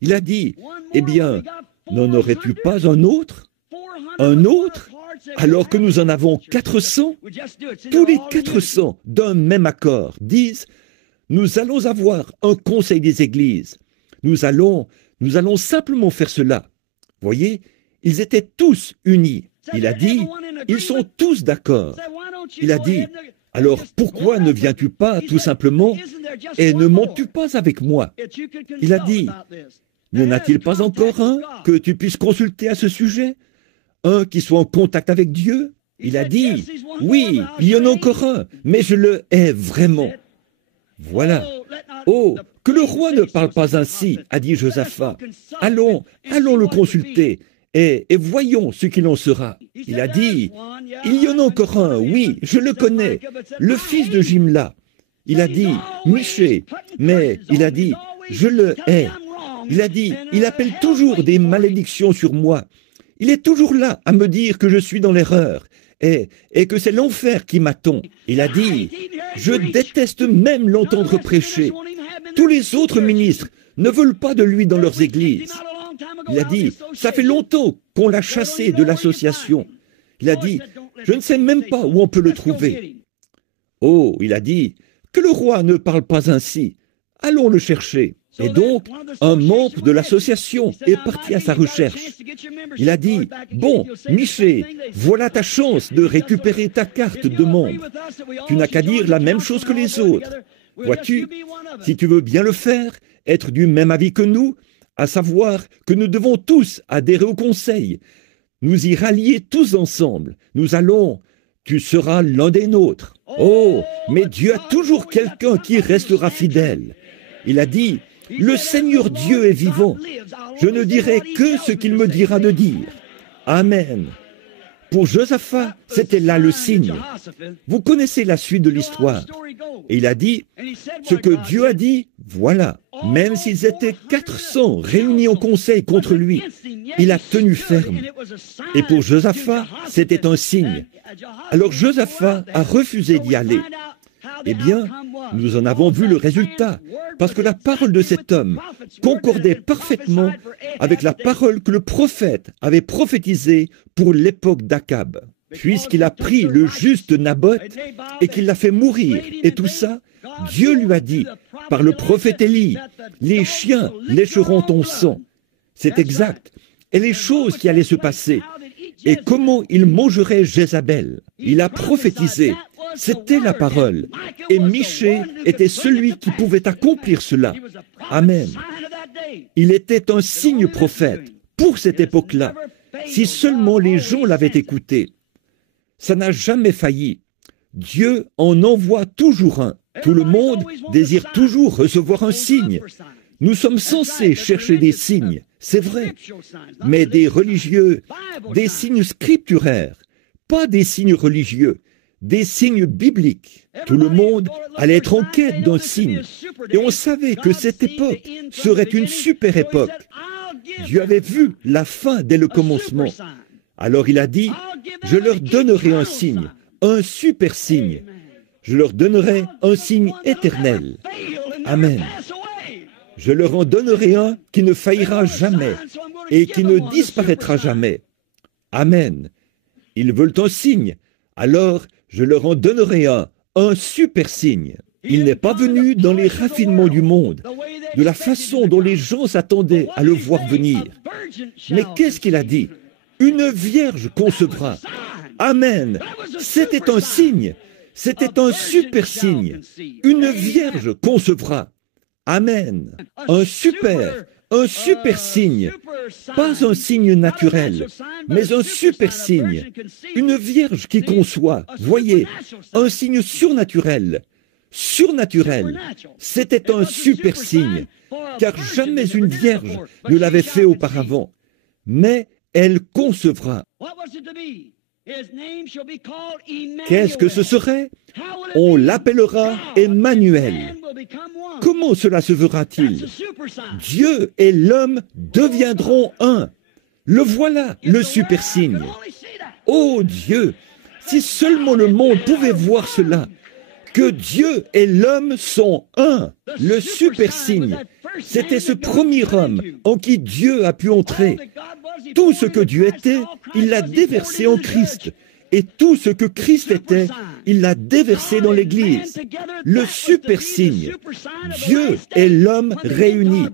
Il a dit, eh bien, n'en aurais-tu pas un autre? Un autre? Alors que nous en avons 400? Tous les 400, d'un même accord, disent, nous allons avoir un conseil des églises. Nous allons simplement faire cela. Voyez, ils étaient tous unis. Il a dit, ils sont tous d'accord. Il a dit, alors pourquoi ne viens-tu pas tout simplement et ne montes-tu pas avec moi? Il a dit, n'y en a-t-il pas encore un que tu puisses consulter à ce sujet? Un qui soit en contact avec Dieu? Il a dit, oui, il y en a encore un, mais je le hais vraiment. Voilà. Oh, que le roi ne parle pas ainsi, a dit Josaphat. Allons le consulter et voyons ce qu'il en sera. Il a dit, il y en a encore un, oui, je le connais, le fils de Jimla. Il a dit, Michée, mais il a dit, je le hais. Il a dit, il appelle toujours des malédictions sur moi. Il est toujours là à me dire que je suis dans l'erreur et que c'est l'enfer qui m'attend. Il a dit, je déteste même l'entendre prêcher. Tous les autres ministres ne veulent pas de lui dans leurs églises. Il a dit, ça fait longtemps qu'on l'a chassé de l'association. Il a dit, je ne sais même pas où on peut le trouver. Oh, il a dit, que le roi ne parle pas ainsi. Allons le chercher. Et donc, un membre de l'association est parti à sa recherche. Il a dit, bon, Michée, voilà ta chance de récupérer ta carte de membre. Tu n'as qu'à dire la même chose que les autres. Vois-tu, si tu veux bien le faire, être du même avis que nous, à savoir que nous devons tous adhérer au conseil, nous y rallier tous ensemble, tu seras l'un des nôtres. Oh, mais Dieu a toujours quelqu'un qui restera fidèle. Il a dit, le Seigneur Dieu est vivant. Je ne dirai que ce qu'il me dira de dire. Amen. Pour Josaphat, c'était là le signe. Vous connaissez la suite de l'histoire. Et il a dit, ce que Dieu a dit, voilà. Même s'ils étaient 400 réunis en conseil contre lui, il a tenu ferme. Et pour Josaphat, c'était un signe. Alors Josaphat a refusé d'y aller. Eh bien, nous en avons vu le résultat, parce que la parole de cet homme concordait parfaitement avec la parole que le prophète avait prophétisée pour l'époque d'Akab. Puisqu'il a pris le juste Naboth et qu'il l'a fait mourir, et tout ça, Dieu lui a dit, par le prophète Élie, les chiens lécheront ton sang. C'est exact. Et les choses qui allaient se passer, et comment il mangerait Jézabel. Il a prophétisé. C'était la parole. Et Michée était celui qui pouvait accomplir cela. Amen. Il était un signe prophète pour cette époque-là. Si seulement les gens l'avaient écouté. Ça n'a jamais failli. Dieu en envoie toujours un. Tout le monde désire toujours recevoir un signe. Nous sommes censés chercher des signes, c'est vrai, mais des religieux, des signes scripturaires, pas des signes religieux, des signes bibliques. Tout le monde allait être en quête d'un signe. Et on savait que cette époque serait une super époque. Dieu avait vu la fin dès le commencement. Alors il a dit, je leur donnerai un signe, un super signe. Je leur donnerai un signe éternel. Amen. Je leur en donnerai un qui ne faillira jamais et qui ne disparaîtra jamais. Amen. Ils veulent un signe, alors je leur en donnerai un super signe. Il n'est pas venu dans les raffinements du monde, de la façon dont les gens s'attendaient à le voir venir. Mais qu'est-ce qu'il a dit? Une vierge concevra. Amen. C'était un signe. C'était un super signe. Une vierge concevra. Amen. Un super signe. Pas un signe naturel, mais un super signe. Une vierge qui conçoit. Voyez, un signe surnaturel. Surnaturel. C'était un super signe, car jamais une vierge ne l'avait fait auparavant. Mais elle concevra. Qu'est-ce que ce serait? On l'appellera Emmanuel. Comment cela se fera-t-il? Dieu et l'homme deviendront un. Le voilà, le super signe. Oh Dieu, Si seulement le monde pouvait voir cela, que Dieu et l'homme sont un. Le super signe, c'était ce premier homme en qui Dieu a pu entrer. Tout ce que Dieu était, il l'a déversé en Christ. Et tout ce que Christ était, il l'a déversé dans l'Église. Le super signe, Dieu et l'homme réunis.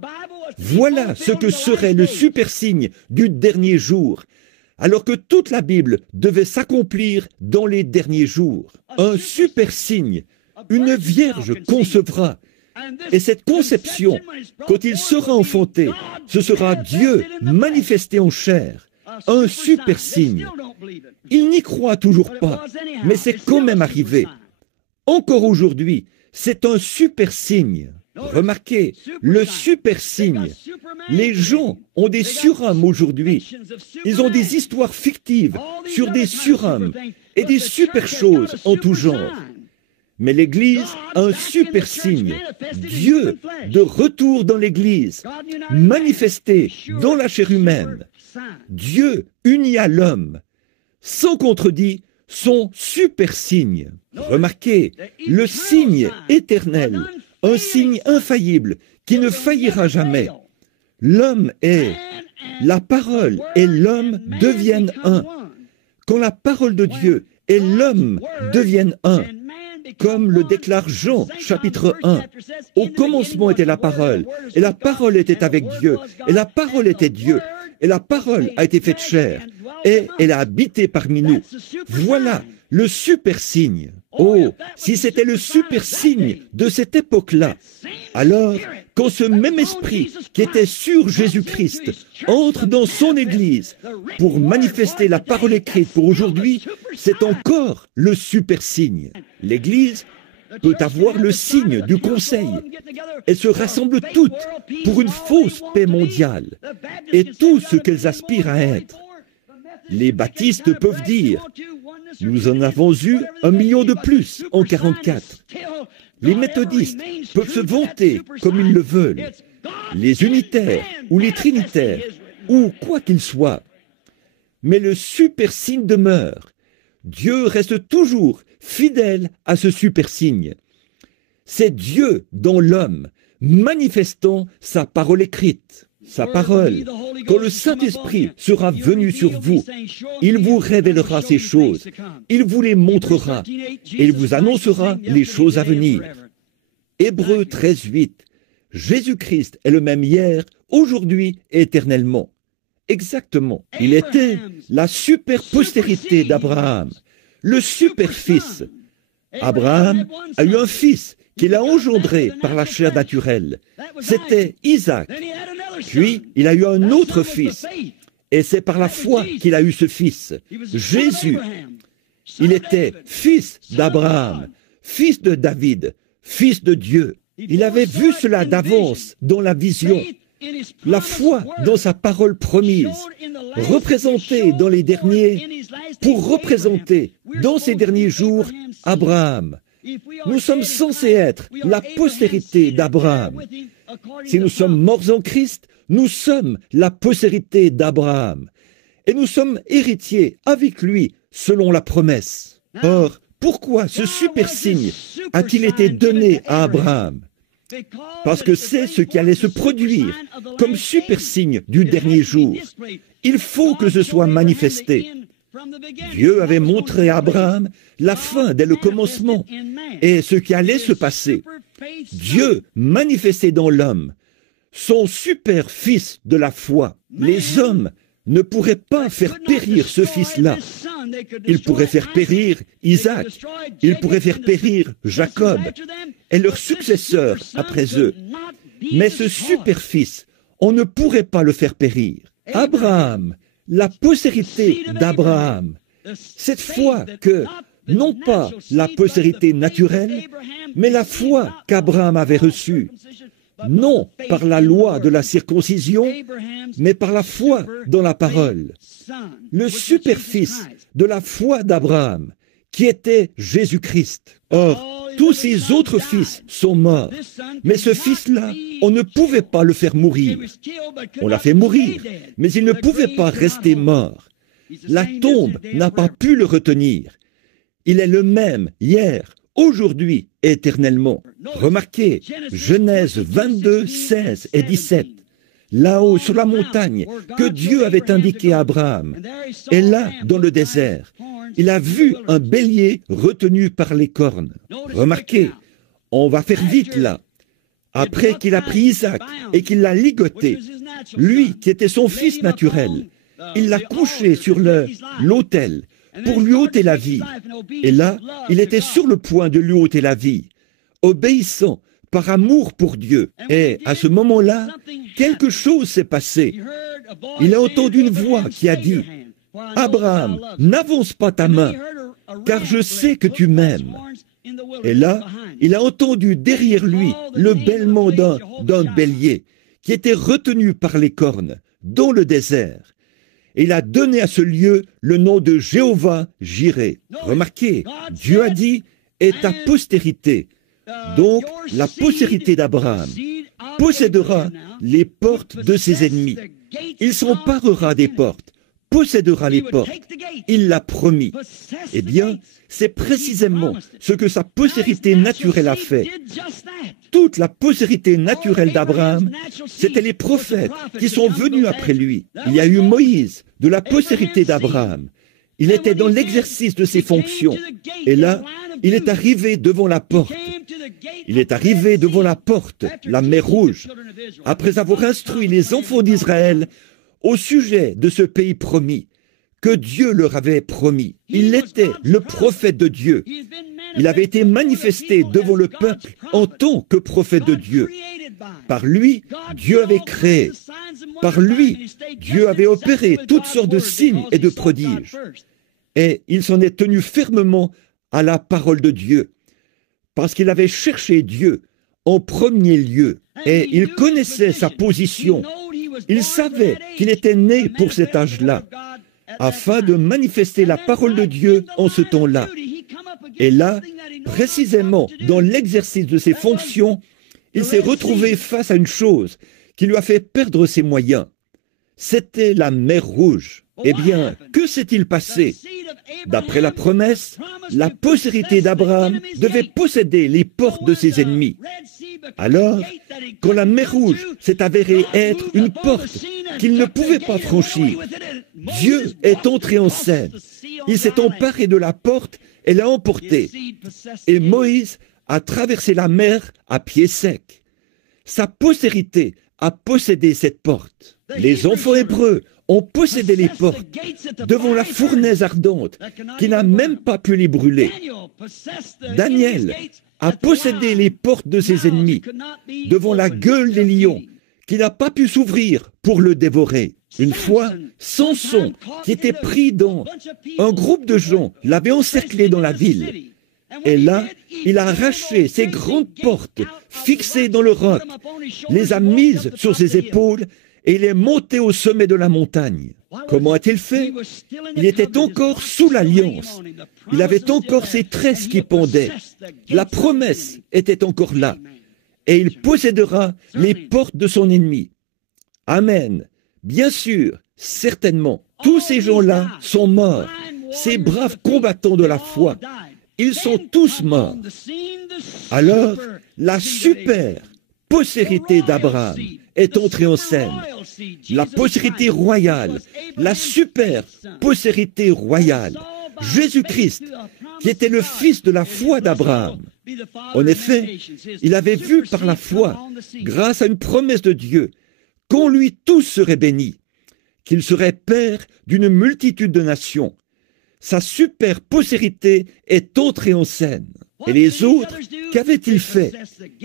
Voilà ce que serait le super signe du dernier jour, alors que toute la Bible devait s'accomplir dans les derniers jours. Un super signe, une vierge concevra. Et cette conception, quand il sera enfanté, ce sera Dieu manifesté en chair. Un super signe. Ils n'y croient toujours pas, mais c'est quand même arrivé. Encore aujourd'hui, c'est un super signe. Remarquez, le super signe. Les gens ont des surhommes aujourd'hui. Ils ont des histoires fictives sur des surhommes et des super choses en tout genre. Mais l'Église a un super signe. Dieu de retour dans l'Église, manifesté dans la chair humaine. Dieu uni à l'homme, sans contredit, son super signe. Remarquez, le signe éternel, un signe infaillible qui ne faillira jamais. L'homme est, la parole et l'homme deviennent un. Quand la parole de Dieu et l'homme deviennent un, comme le déclare Jean, chapitre 1. Au commencement était la parole, et la parole était avec Dieu, et la parole était Dieu, et la parole a été faite chair, et elle a habité parmi nous. Voilà le super signe. Oh, si c'était le super signe de cette époque-là, alors, quand ce même esprit qui était sur Jésus-Christ entre dans son Église pour manifester la parole écrite pour aujourd'hui, c'est encore le super signe. L'Église peut avoir le signe du conseil. Elles se rassemblent toutes pour une fausse paix mondiale et tout ce qu'elles aspirent à être. Les baptistes peuvent dire « Nous en avons eu 1 million de plus en 44 ». Les méthodistes peuvent se vanter comme ils le veulent. Les unitaires ou les trinitaires, ou quoi qu'ils soient. Mais le super signe demeure. Dieu reste toujours fidèle à ce super signe. C'est Dieu dans l'homme, manifestant sa parole écrite. Sa parole, quand le Saint-Esprit sera venu sur vous, il vous révélera ces choses, il vous les montrera, et il vous annoncera les choses à venir. Hébreux 13:8. Jésus-Christ est le même hier, aujourd'hui et éternellement. Exactement. Il était la super postérité d'Abraham, le super fils. Abraham a eu un fils qu'il a engendré par la chair naturelle. C'était Isaac. Puis, il a eu un autre fils. Et c'est par la foi qu'il a eu ce fils, Jésus. Il était fils d'Abraham, fils de David, fils de Dieu. Il avait vu cela d'avance dans la vision. La foi dans sa parole promise, représentée dans les derniers, pour représenter dans ces derniers jours Abraham. Nous sommes censés être la postérité d'Abraham. Si nous sommes morts en Christ, nous sommes la postérité d'Abraham. Et nous sommes héritiers avec lui selon la promesse. Or, pourquoi ce super signe a-t-il été donné à Abraham? Parce que c'est ce qui allait se produire comme super signe du dernier jour. Il faut que ce soit manifesté. Dieu avait montré à Abraham la fin dès le commencement et ce qui allait se passer. Dieu manifesté dans l'homme, son super fils de la foi. Les hommes ne pourraient pas faire périr ce fils-là. Ils pourraient faire périr Isaac, ils pourraient faire périr Jacob et leurs successeurs après eux. Mais ce super fils, on ne pourrait pas le faire périr. Abraham, la postérité d'Abraham, cette foi que, non pas la postérité naturelle, mais la foi qu'Abraham avait reçue, non par la loi de la circoncision, mais par la foi dans la parole. Le super-fils de la foi d'Abraham, qui était Jésus-Christ. Or, tous ces autres fils sont morts, mais ce fils-là, on ne pouvait pas le faire mourir. On l'a fait mourir, mais il ne pouvait pas rester mort. La tombe n'a pas pu le retenir. Il est le même hier, aujourd'hui et éternellement. Remarquez, Genèse 22, 16 et 17. Là-haut sur la montagne que Dieu avait indiqué à Abraham. Et là, dans le désert, il a vu un bélier retenu par les cornes. Remarquez, on va faire vite là. Après qu'il a pris Isaac et qu'il l'a ligoté, lui qui était son fils naturel, il l'a couché sur l'autel pour lui ôter la vie. Et là, il était sur le point de lui ôter la vie, obéissant par amour pour Dieu. Et à ce moment-là, quelque chose s'est passé. Il a entendu une voix qui a dit, « Abraham, n'avance pas ta main, car je sais que tu m'aimes. » Et là, il a entendu derrière lui le bêlement d'un bélier qui était retenu par les cornes dans le désert. Et il a donné à ce lieu le nom de Jéhovah Jireh. Remarquez, Dieu a dit, « Et ta postérité ». Donc, la postérité d'Abraham possédera les portes de ses ennemis. Il s'emparera des portes, possédera les portes. Il l'a promis. Eh bien, c'est précisément ce que sa postérité naturelle a fait. Toute la postérité naturelle d'Abraham, c'étaient les prophètes qui sont venus après lui. Il y a eu Moïse, de la postérité d'Abraham. Il était dans l'exercice de ses fonctions. Et là, il est arrivé devant la porte. Il est arrivé devant la porte, la mer Rouge, après avoir instruit les enfants d'Israël au sujet de ce pays promis, que Dieu leur avait promis. Il était le prophète de Dieu. Il avait été manifesté devant le peuple en tant que prophète de Dieu. Par lui, Dieu avait créé. Par lui, Dieu avait opéré toutes sortes de signes et de prodiges. Et il s'en est tenu fermement à la parole de Dieu, parce qu'il avait cherché Dieu en premier lieu. Et il connaissait sa position. Il savait qu'il était né pour cet âge-là, afin de manifester la parole de Dieu en ce temps-là. Et là, précisément dans l'exercice de ses fonctions, il s'est retrouvé face à une chose qui lui a fait perdre ses moyens. C'était la mer Rouge. Eh bien, que s'est-il passé? D'après la promesse, la postérité d'Abraham devait posséder les portes de ses ennemis. Alors, quand la mer Rouge s'est avérée être une porte qu'il ne pouvait pas franchir, Dieu est entré en scène. Il s'est emparé de la porte et l'a emportée. Et Moïse a traversé la mer à pied sec. Sa postérité a possédé cette porte. Les enfants hébreux ont possédé les portes devant la fournaise ardente qui n'a même pas pu les brûler. Daniel a possédé les portes de ses ennemis devant la gueule des lions qui n'a pas pu s'ouvrir pour le dévorer. Une fois, Samson, qui était pris dans un groupe de gens, l'avait encerclé dans la ville. Et là, il a arraché ces grandes portes fixées dans le roc, les a mises sur ses épaules et il est monté au sommet de la montagne. Comment a-t-il fait? Il était encore sous l'alliance. Il avait encore ses tresses qui pendaient. La promesse était encore là. Et il possédera les portes de son ennemi. Amen. Bien sûr, certainement. Tous ces gens-là sont morts. Ces braves combattants de la foi. Ils sont tous morts. Alors, la super postérité d'Abraham est entrée en scène. La postérité royale, la super postérité royale, Jésus-Christ, qui était le fils de la foi d'Abraham. En effet, il avait vu par la foi, grâce à une promesse de Dieu, qu'en lui tous seraient bénis, qu'il serait père d'une multitude de nations. Sa super postérité est entrée en scène. Et les autres, qu'avaient-ils fait?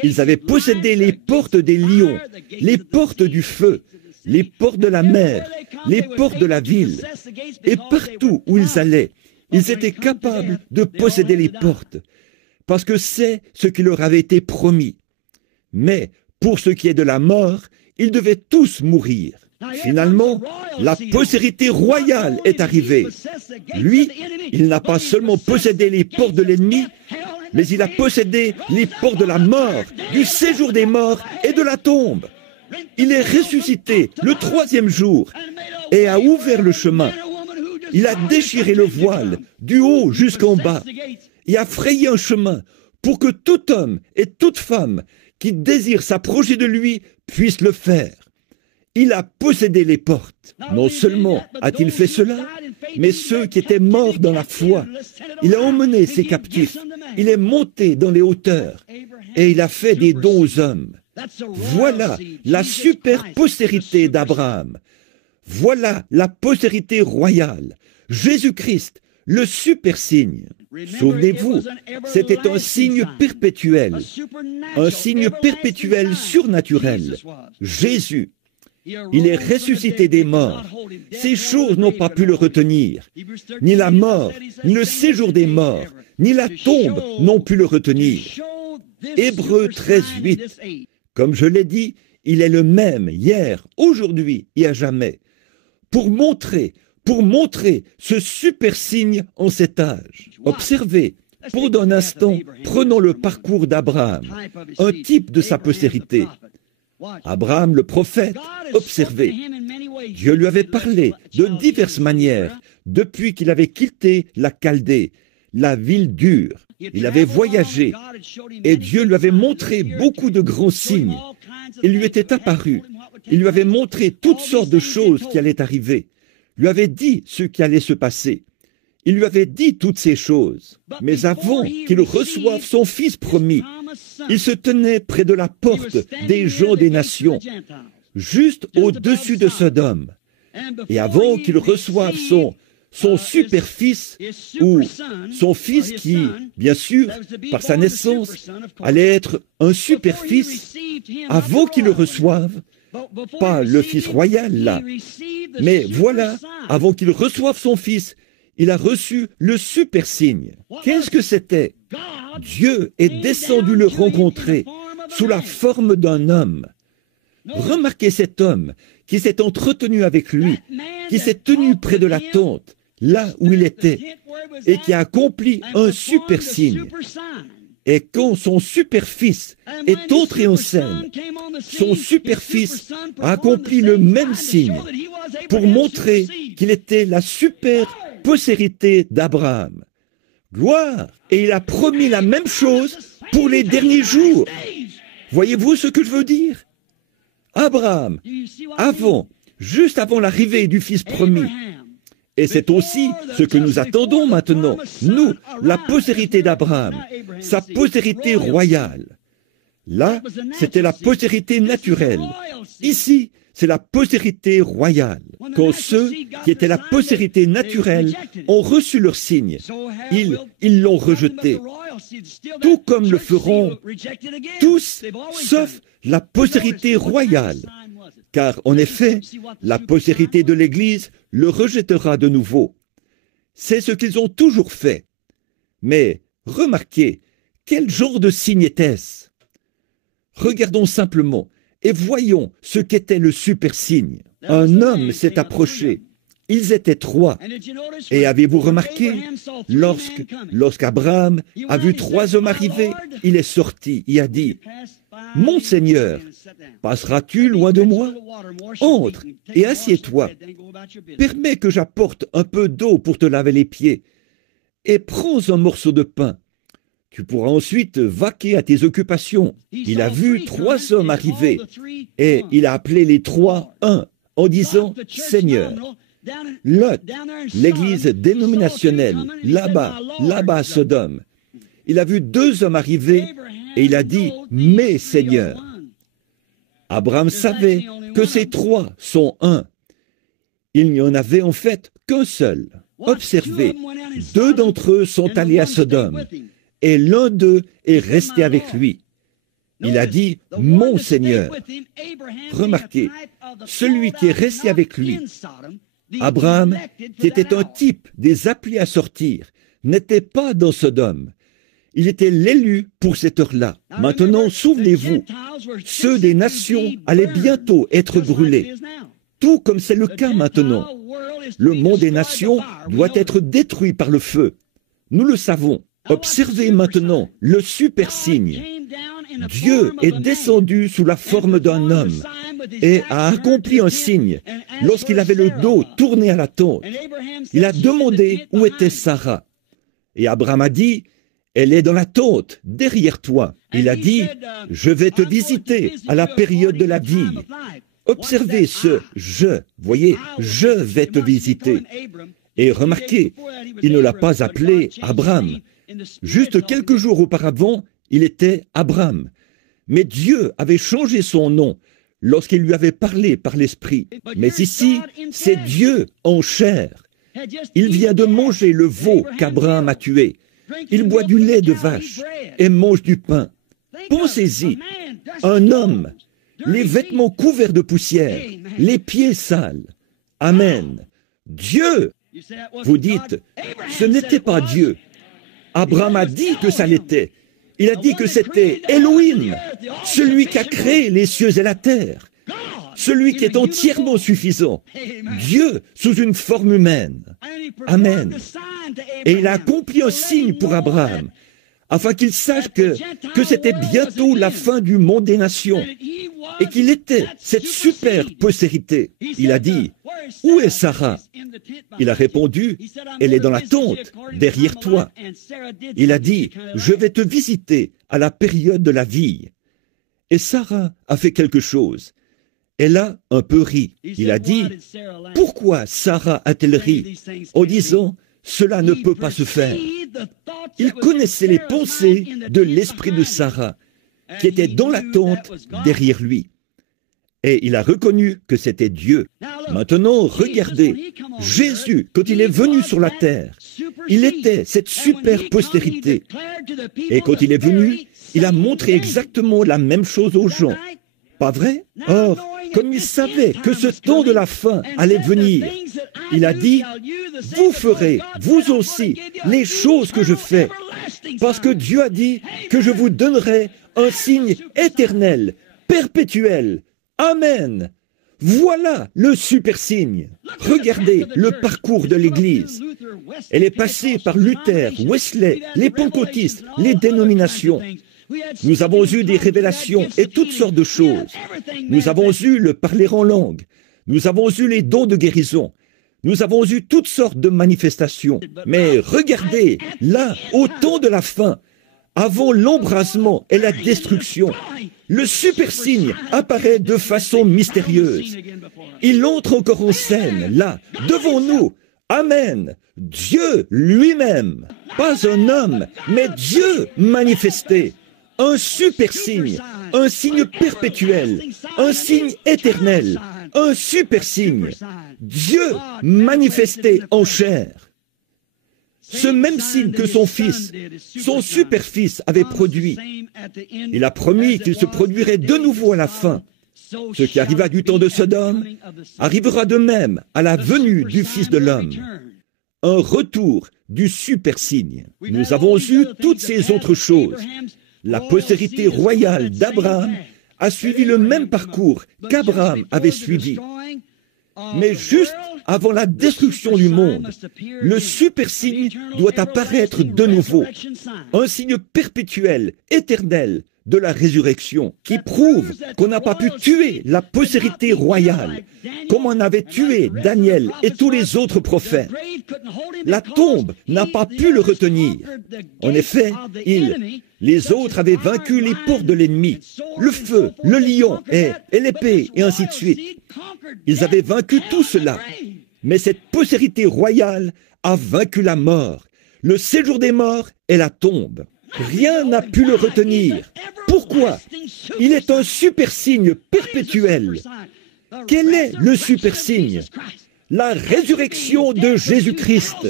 Ils avaient possédé les portes des lions, les portes du feu, les portes de la mer, les portes de la ville. Et partout où ils allaient, ils étaient capables de posséder les portes, parce que c'est ce qui leur avait été promis. Mais pour ce qui est de la mort, ils devaient tous mourir. Finalement, la postérité royale est arrivée. Lui, il n'a pas seulement possédé les portes de l'ennemi, mais il a possédé les portes de la mort, du séjour des morts et de la tombe. Il est ressuscité le 3e jour et a ouvert le chemin. Il a déchiré le voile du haut jusqu'en bas et a frayé un chemin pour que tout homme et toute femme qui désire s'approcher de lui puisse le faire. Il a possédé les portes. Non seulement a-t-il fait cela, mais ceux qui étaient morts dans la foi, il a emmené ses captifs, il est monté dans les hauteurs et il a fait des dons aux hommes. Voilà la super postérité d'Abraham. Voilà la postérité royale. Jésus-Christ, le super signe. Souvenez-vous, c'était un signe perpétuel surnaturel. Jésus, il est ressuscité des morts. Ces choses n'ont pas pu le retenir. Ni la mort, ni le séjour des morts, ni la tombe n'ont pu le retenir. Hébreux 13:8. Comme je l'ai dit, il est le même hier, aujourd'hui et à jamais. Pour montrer ce super signe en cet âge. Observez, pour un instant, prenons le parcours d'Abraham, un type de sa postérité. Abraham le prophète, observez, Dieu lui avait parlé de diverses manières depuis qu'il avait quitté la Chaldée, la ville dure. Il avait voyagé et Dieu lui avait montré beaucoup de grands signes. Il lui était apparu, il lui avait montré toutes sortes de choses qui allaient arriver, lui avait dit ce qui allait se passer. Il lui avait dit toutes ces choses. Mais avant qu'il reçoive son fils promis, il se tenait près de la porte des gens des nations, juste au-dessus de Sodome. Et avant qu'il reçoive son super-fils, ou son fils qui, bien sûr, par sa naissance, allait être un super-fils, avant qu'il le reçoive, pas le fils royal là, mais voilà, avant qu'il reçoive son fils, il a reçu le super signe. Qu'est-ce que c'était? Dieu est descendu le rencontrer sous la forme d'un homme. Remarquez cet homme qui s'est entretenu avec lui, qui s'est tenu près de la tente, là où il était, et qui a accompli un super signe. Et quand son super-fils est entré en scène, son super-fils a accompli le même signe pour montrer qu'il était la super postérité d'Abraham. Gloire! Et il a promis la même chose pour les derniers jours. Voyez-vous ce que je veux dire? Abraham, juste avant l'arrivée du fils promis, et c'est aussi ce que nous attendons maintenant, nous, la postérité d'Abraham, sa postérité royale. Là, c'était la postérité naturelle. Ici, c'est la postérité royale. Quand ceux qui étaient la postérité naturelle ont reçu leur signe, ils l'ont rejeté. Tout comme le feront tous, sauf la postérité royale. Car, en effet, la postérité de l'Église le rejettera de nouveau. C'est ce qu'ils ont toujours fait. Mais, remarquez, quel genre de signe était-ce? Regardons simplement et voyons ce qu'était le super signe. Un homme s'est approché. Ils étaient trois. Et avez-vous remarqué, lorsqu'Abraham a vu trois hommes arriver, il est sorti et a dit, « Mon Seigneur, passeras-tu loin de moi? Entre et assieds-toi. Permets que j'apporte un peu d'eau pour te laver les pieds. Et prends un morceau de pain. Tu pourras ensuite vaquer à tes occupations. » Il a vu trois hommes arriver et il a appelé les trois un en disant, « Seigneur, Lot, l'église dénominationnelle, là-bas à Sodome. Il a vu deux hommes arriver et il a dit, « Mais Seigneur. » Abraham savait que ces trois sont un. Il n'y en avait en fait qu'un seul. Observez, deux d'entre eux sont allés à Sodome et l'un d'eux est resté avec lui. Il a dit, « Mon Seigneur. » Remarquez, celui qui est resté avec lui, Abraham, qui était un type des appelés à sortir, n'était pas dans Sodome. Il était l'élu pour cette heure-là. Maintenant, souvenez-vous, ceux des nations allaient bientôt être brûlés, tout comme c'est le cas maintenant. Le monde des nations doit être détruit par le feu. Nous le savons. Observez maintenant le super signe. Dieu est descendu sous la forme d'un homme et a accompli un signe lorsqu'il avait le dos tourné à la tente, il a demandé où était Sarah. Et Abraham a dit, elle est dans la tente, derrière toi. Il a dit, je vais te visiter à la période de la vie. Observez ce « je », voyez, « je vais te visiter ». Et remarquez, il ne l'a pas appelé Abraham. Juste quelques jours auparavant, il était Abraham. Mais Dieu avait changé son nom lorsqu'il lui avait parlé par l'Esprit. Mais ici, c'est Dieu en chair. Il vient de manger le veau qu'Abraham a tué. Il boit du lait de vache et mange du pain. Pensez-y, un homme, les vêtements couverts de poussière, les pieds sales. Amen. Dieu, vous dites, ce n'était pas Dieu. Abraham a dit que ça l'était. Il a dit que c'était Elohim, celui qui a créé les cieux et la terre, celui qui est entièrement suffisant, Dieu sous une forme humaine. Amen. Et il a accompli un signe pour Abraham, afin qu'il sache que c'était bientôt la fin du monde des nations, et qu'il était cette super postérité. Il a dit, « Où est Sarah ?» Il a répondu, « Elle est dans la tente, derrière toi. » Il a dit, « Je vais te visiter à la période de la vie. » Et Sarah a fait quelque chose. Elle a un peu ri. Il a dit, « Pourquoi Sarah a-t-elle ri en disant, « Cela ne peut pas se faire ?» Il connaissait les pensées de l'esprit de Sarah, qui était dans la tente derrière lui. Et il a reconnu que c'était Dieu. Maintenant, regardez, Jésus, quand il est venu sur la terre, il était cette super postérité. Et quand il est venu, il a montré exactement la même chose aux gens. Pas vrai? Or, comme il savait que ce temps de la fin allait venir, il a dit, « Vous ferez, vous aussi, les choses que je fais, parce que Dieu a dit que je vous donnerai un signe éternel, perpétuel. Amen. » Voilà le super signe. Regardez le parcours de l'Église. Elle est passée par Luther, Wesley, les pentecôtistes, les dénominations. Nous avons eu des révélations et toutes sortes de choses. Nous avons eu le parler en langue. Nous avons eu les dons de guérison. Nous avons eu toutes sortes de manifestations. Mais regardez, là, au temps de la fin, avant l'embrasement et la destruction, le super signe apparaît de façon mystérieuse. Il entre encore en scène, là, devant nous. Amen. Dieu lui-même. Pas un homme, mais Dieu manifesté. Un super signe, un signe perpétuel, un signe éternel, un super signe. Dieu manifesté en chair. Ce même signe que son fils, son super-fils avait produit. Il a promis qu'il se produirait de nouveau à la fin. Ce qui arriva du temps de Sodome arrivera de même à la venue du Fils de l'homme. Un retour du super-signe. Nous avons eu toutes ces autres choses. La postérité royale d'Abraham a suivi le même parcours qu'Abraham avait suivi. Mais juste avant la destruction du monde, le super signe doit apparaître de nouveau. Un signe perpétuel, éternel, de la résurrection, qui prouve qu'on n'a pas pu tuer la postérité royale, comme on avait tué Daniel et tous les autres prophètes. La tombe n'a pas pu le retenir. En effet, les autres avaient vaincu les portes de l'ennemi, le feu, le lion et l'épée, et ainsi de suite. Ils avaient vaincu tout cela. Mais cette postérité royale a vaincu la mort, le séjour des morts et la tombe. Rien n'a pu le retenir. Pourquoi? Il est un super signe perpétuel. Quel est le super signe? La résurrection de Jésus-Christ,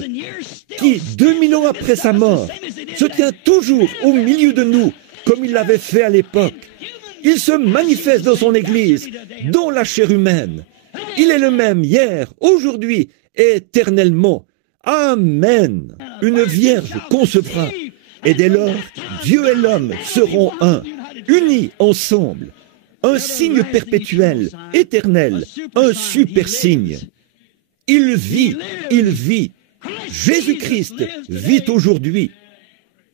qui, 2000 ans après sa mort, se tient toujours au milieu de nous, comme il l'avait fait à l'époque. Il se manifeste dans son Église, dans la chair humaine. Il est le même hier, aujourd'hui, et éternellement. Amen. Une vierge concevra. Et dès lors, Dieu et l'homme seront un, unis ensemble. Un signe perpétuel, éternel, un super signe. Il vit, il vit. Jésus-Christ vit aujourd'hui.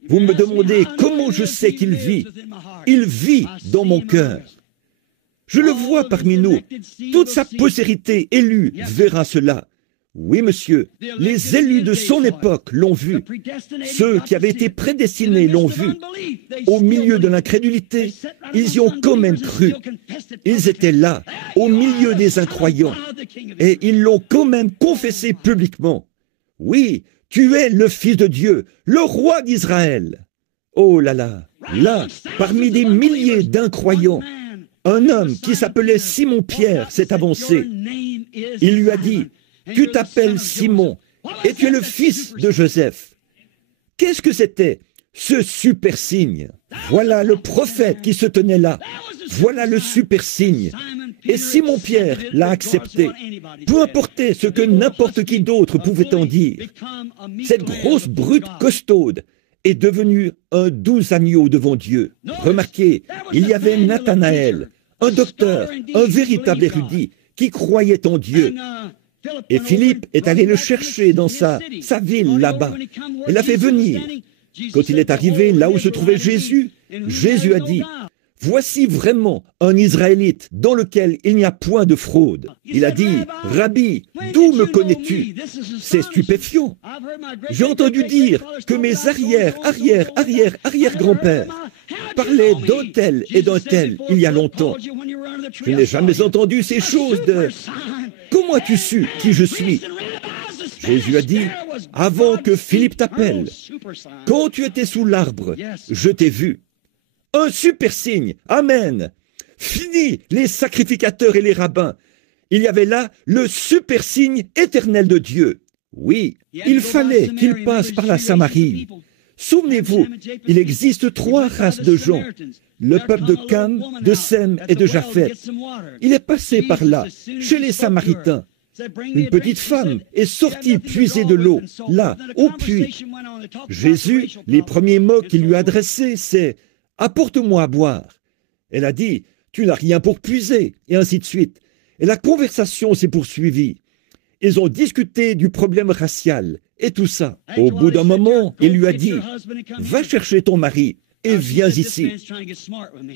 Vous me demandez comment je sais qu'il vit. Il vit dans mon cœur. Je le vois parmi nous. Toute sa postérité élue verra cela. Oui, monsieur, les élus de son époque l'ont vu. Ceux qui avaient été prédestinés l'ont vu. Au milieu de l'incrédulité, ils y ont quand même cru. Ils étaient là, au milieu des incroyants, et ils l'ont quand même confessé publiquement. Oui, tu es le Fils de Dieu, le roi d'Israël. Oh là là, là, parmi des milliers d'incroyants, un homme qui s'appelait Simon-Pierre s'est avancé. Il lui a dit, « Tu t'appelles Simon, et tu es le fils de Joseph. » Qu'est-ce que c'était, ce super signe? Voilà le prophète qui se tenait là. Voilà le super signe. Et Simon-Pierre l'a accepté. Peu importait ce que n'importe qui d'autre pouvait en dire. Cette grosse brute costaude est devenue un doux agneau devant Dieu. Remarquez, il y avait Nathanaël, un docteur, un véritable érudit, qui croyait en Dieu. Et Philippe est allé le chercher dans sa ville là-bas. Il l'a fait venir. Quand il est arrivé là où se trouvait Jésus, Jésus a dit, « Voici vraiment un Israélite dans lequel il n'y a point de fraude. » Il a dit, « Rabbi, d'où me connais-tu » C'est stupéfiant. J'ai entendu dire que mes arrière-grands-pères parlaient d'un tel et d'un tel il y a longtemps. Je n'ai jamais entendu ces choses de... Comment as-tu su qui je suis? Jésus a dit, avant que Philippe t'appelle, quand tu étais sous l'arbre, je t'ai vu. Un super signe, amen. Fini les sacrificateurs et les rabbins. Il y avait là le super signe éternel de Dieu. Oui, il fallait qu'il passe par la Samarie. Souvenez-vous, il existe 3 races de gens. Le peuple de Cam, de Sem et de Japheth. Il est passé par là, chez les Samaritains. Une petite femme est sortie puiser de l'eau, là, au puits. Jésus, les premiers mots qu'il lui a adressés, c'est « Apporte-moi à boire ». Elle a dit « Tu n'as rien pour puiser », et ainsi de suite. Et la conversation s'est poursuivie. Ils ont discuté du problème racial et tout ça. Au bout d'un moment, il lui a dit « Va chercher ton mari et viens ici ».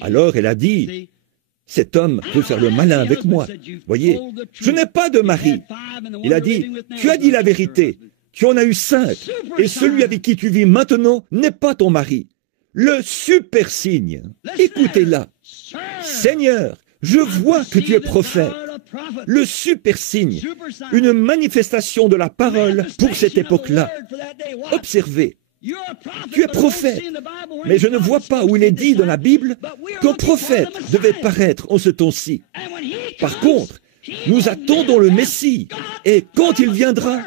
Alors elle a dit « Cet homme veut faire le malin avec moi. Voyez, je n'ai pas de mari. » Il a dit « Tu as dit la vérité. Tu en as eu 5. Et celui avec qui tu vis maintenant n'est pas ton mari. » Le super signe. Écoutez-la. Seigneur, je vois que tu es prophète. Le super signe, une manifestation de la parole pour cette époque-là. Observez, tu es prophète, mais je ne vois pas où il est dit dans la Bible qu'un prophète devait paraître en ce temps-ci. Par contre, nous attendons le Messie, et quand il viendra,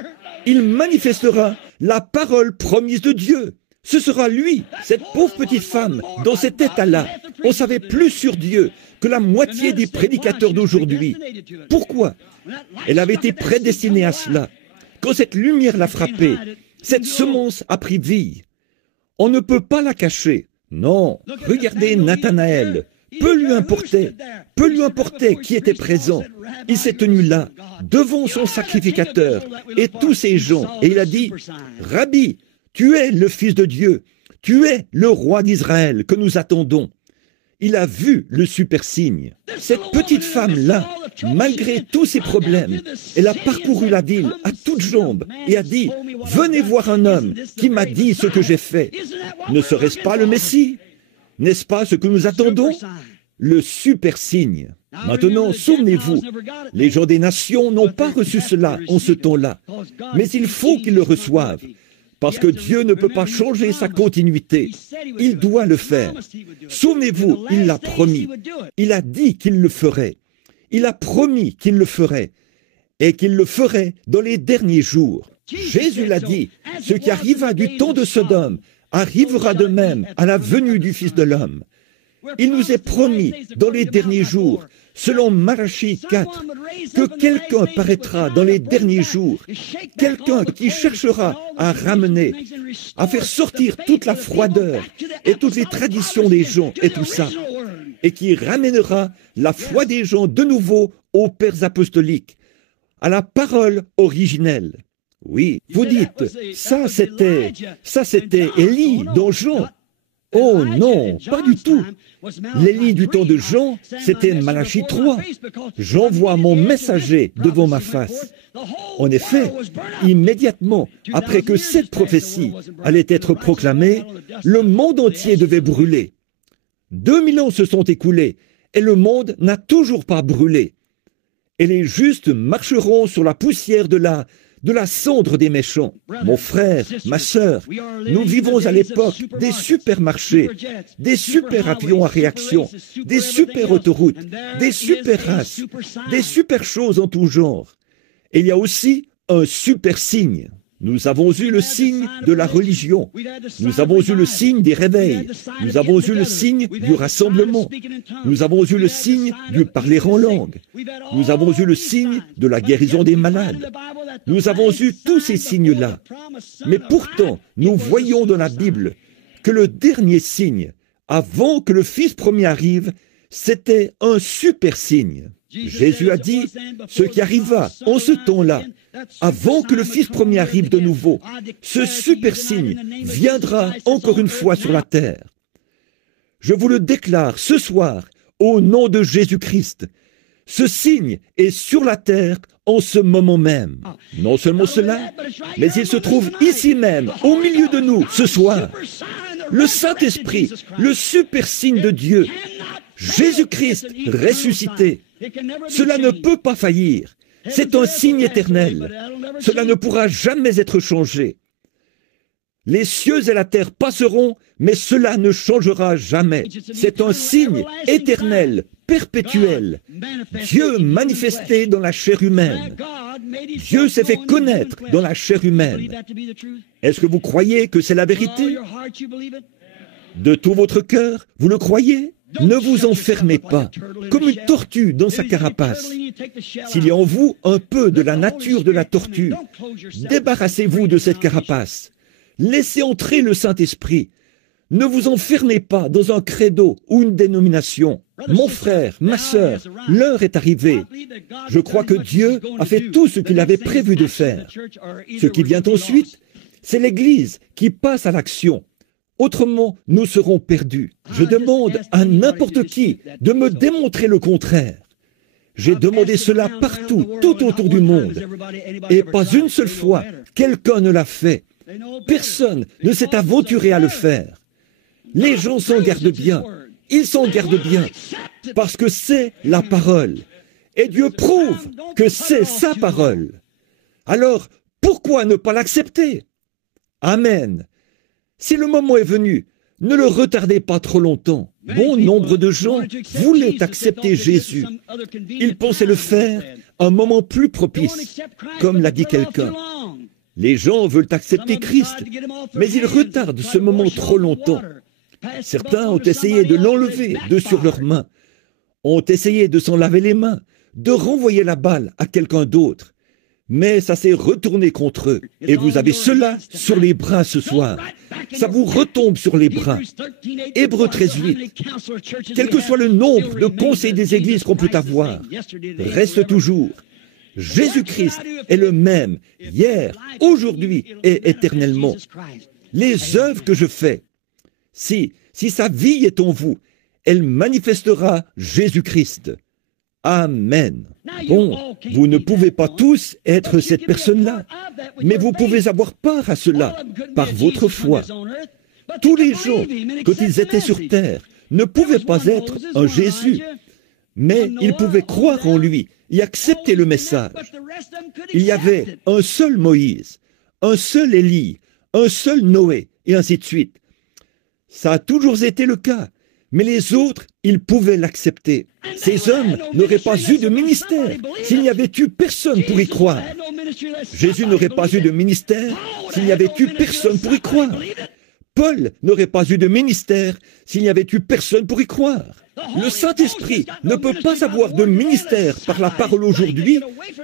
il manifestera la parole promise de Dieu. Ce sera lui, cette pauvre petite femme, dans cet état-là. On savait plus sur Dieu que la moitié des prédicateurs d'aujourd'hui. Pourquoi? Elle avait été prédestinée à cela. Quand cette lumière l'a frappée, cette semence a pris vie. On ne peut pas la cacher. Non, regardez Nathanaël. Peu lui importait qui était présent. Il s'est tenu là, devant son sacrificateur et tous ces gens, et il a dit, « Rabbi, tu es le Fils de Dieu, tu es le roi d'Israël que nous attendons. » Il a vu le super signe. Cette petite femme-là, malgré tous ses problèmes, elle a parcouru la ville à toutes jambes et a dit, « Venez voir un homme qui m'a dit ce que j'ai fait. » Ne serait-ce pas le Messie? N'est-ce pas ce que nous attendons? Le super signe. Maintenant, souvenez-vous, les gens des nations n'ont pas reçu cela en ce temps-là, mais il faut qu'ils le reçoivent. Parce que Dieu ne peut pas changer sa continuité. Il doit le faire. Souvenez-vous, il l'a promis. Il a dit qu'il le ferait. Il a promis qu'il le ferait. Et qu'il le ferait dans les derniers jours. Jésus l'a dit. Ce qui arriva du temps de Sodome arrivera de même à la venue du Fils de l'homme. Il nous est promis dans les derniers jours, selon Malachie 4, que quelqu'un paraîtra dans les derniers jours, quelqu'un qui cherchera à ramener, à faire sortir toute la froideur et toutes les traditions des gens et tout ça, et qui ramènera la foi des gens de nouveau aux pères apostoliques, à la parole originelle. Oui, vous dites, ça c'était Élie dans Jean. Oh non, pas du tout. L'Élie du temps de Jean, c'était Malachie 3. J'envoie mon messager devant ma face. En effet, immédiatement après que cette prophétie allait être proclamée, le monde entier devait brûler. 2000 ans se sont écoulés et le monde n'a toujours pas brûlé. Et les justes marcheront sur la poussière de la cendre des méchants. Mon frère, ma sœur, nous vivons à l'époque des supermarchés, des super avions à réaction, des super autoroutes, des super races, des super choses en tout genre. Et il y a aussi un super signe. Nous avons eu le signe de la religion. Nous avons eu le signe des réveils. Nous avons eu le signe du rassemblement. Nous avons eu le signe du parler en langue. Nous avons eu le signe de la guérison des malades. Nous avons eu tous ces signes-là. Mais pourtant, nous voyons dans la Bible que le dernier signe, avant que le Fils premier arrive, c'était un super signe. Jésus a dit ce qui arriva en ce temps-là, avant que le Fils premier arrive de nouveau. Ce super signe viendra encore une fois sur la terre. Je vous le déclare ce soir, au nom de Jésus-Christ. Ce signe est sur la terre en ce moment même. Non seulement cela, mais il se trouve ici même, au milieu de nous, ce soir. Le Saint-Esprit, le super signe de Dieu, Jésus-Christ ressuscité. Cela ne peut pas faillir. C'est un signe éternel. Cela ne pourra jamais être changé. Les cieux et la terre passeront, mais cela ne changera jamais. C'est un signe éternel, perpétuel. Dieu manifesté dans la chair humaine. Dieu s'est fait connaître dans la chair humaine. Est-ce que vous croyez que c'est la vérité? De tout votre cœur, vous le croyez? Ne vous enfermez pas, comme une tortue dans sa carapace. S'il y a en vous un peu de la nature de la tortue, débarrassez-vous de cette carapace. Laissez entrer le Saint-Esprit. Ne vous enfermez pas dans un credo ou une dénomination. Mon frère, ma sœur, l'heure est arrivée. Je crois que Dieu a fait tout ce qu'il avait prévu de faire. Ce qui vient ensuite, c'est l'Église qui passe à l'action. Autrement, nous serons perdus. Je demande à n'importe qui de me démontrer le contraire. J'ai demandé cela partout, tout autour du monde. Et pas une seule fois, quelqu'un ne l'a fait. Personne ne s'est aventuré à le faire. Les gens s'en gardent bien. Ils s'en gardent bien. Parce que c'est la parole. Et Dieu prouve que c'est sa parole. Alors, pourquoi ne pas l'accepter? Amen. Si le moment est venu, ne le retardez pas trop longtemps. Bon nombre de gens voulaient accepter Jésus. Ils pensaient le faire à un moment plus propice, comme l'a dit quelqu'un. Les gens veulent accepter Christ, mais ils retardent ce moment trop longtemps. Certains ont essayé de l'enlever de sur leurs mains, ont essayé de s'en laver les mains, de renvoyer la balle à quelqu'un d'autre. Mais ça s'est retourné contre eux. Et vous avez cela sur les bras ce soir. Ça vous retombe sur les bras. Hébreux 13:8. Quel que soit le nombre de conseils des églises qu'on peut avoir, reste toujours. Jésus-Christ est le même, hier, aujourd'hui et éternellement. Les œuvres que je fais, si sa vie est en vous, elle manifestera Jésus-Christ. Amen. Bon, vous ne pouvez pas tous être cette personne-là, mais vous pouvez avoir part à cela par votre foi. Tous les gens, quand ils étaient sur terre, ne pouvaient pas être un Jésus, mais ils pouvaient croire en lui et accepter le message. Il y avait un seul Moïse, un seul Élie, un seul Noé, et ainsi de suite. Ça a toujours été le cas. Mais les autres, ils pouvaient l'accepter. Ces hommes n'auraient pas eu de ministère s'il n'y avait eu personne pour y croire. Jésus n'aurait pas eu de ministère s'il n'y avait eu personne pour y croire. Paul n'aurait pas eu de ministère s'il n'y avait eu personne pour y croire. Le Saint-Esprit ne peut pas avoir de ministère par la parole aujourd'hui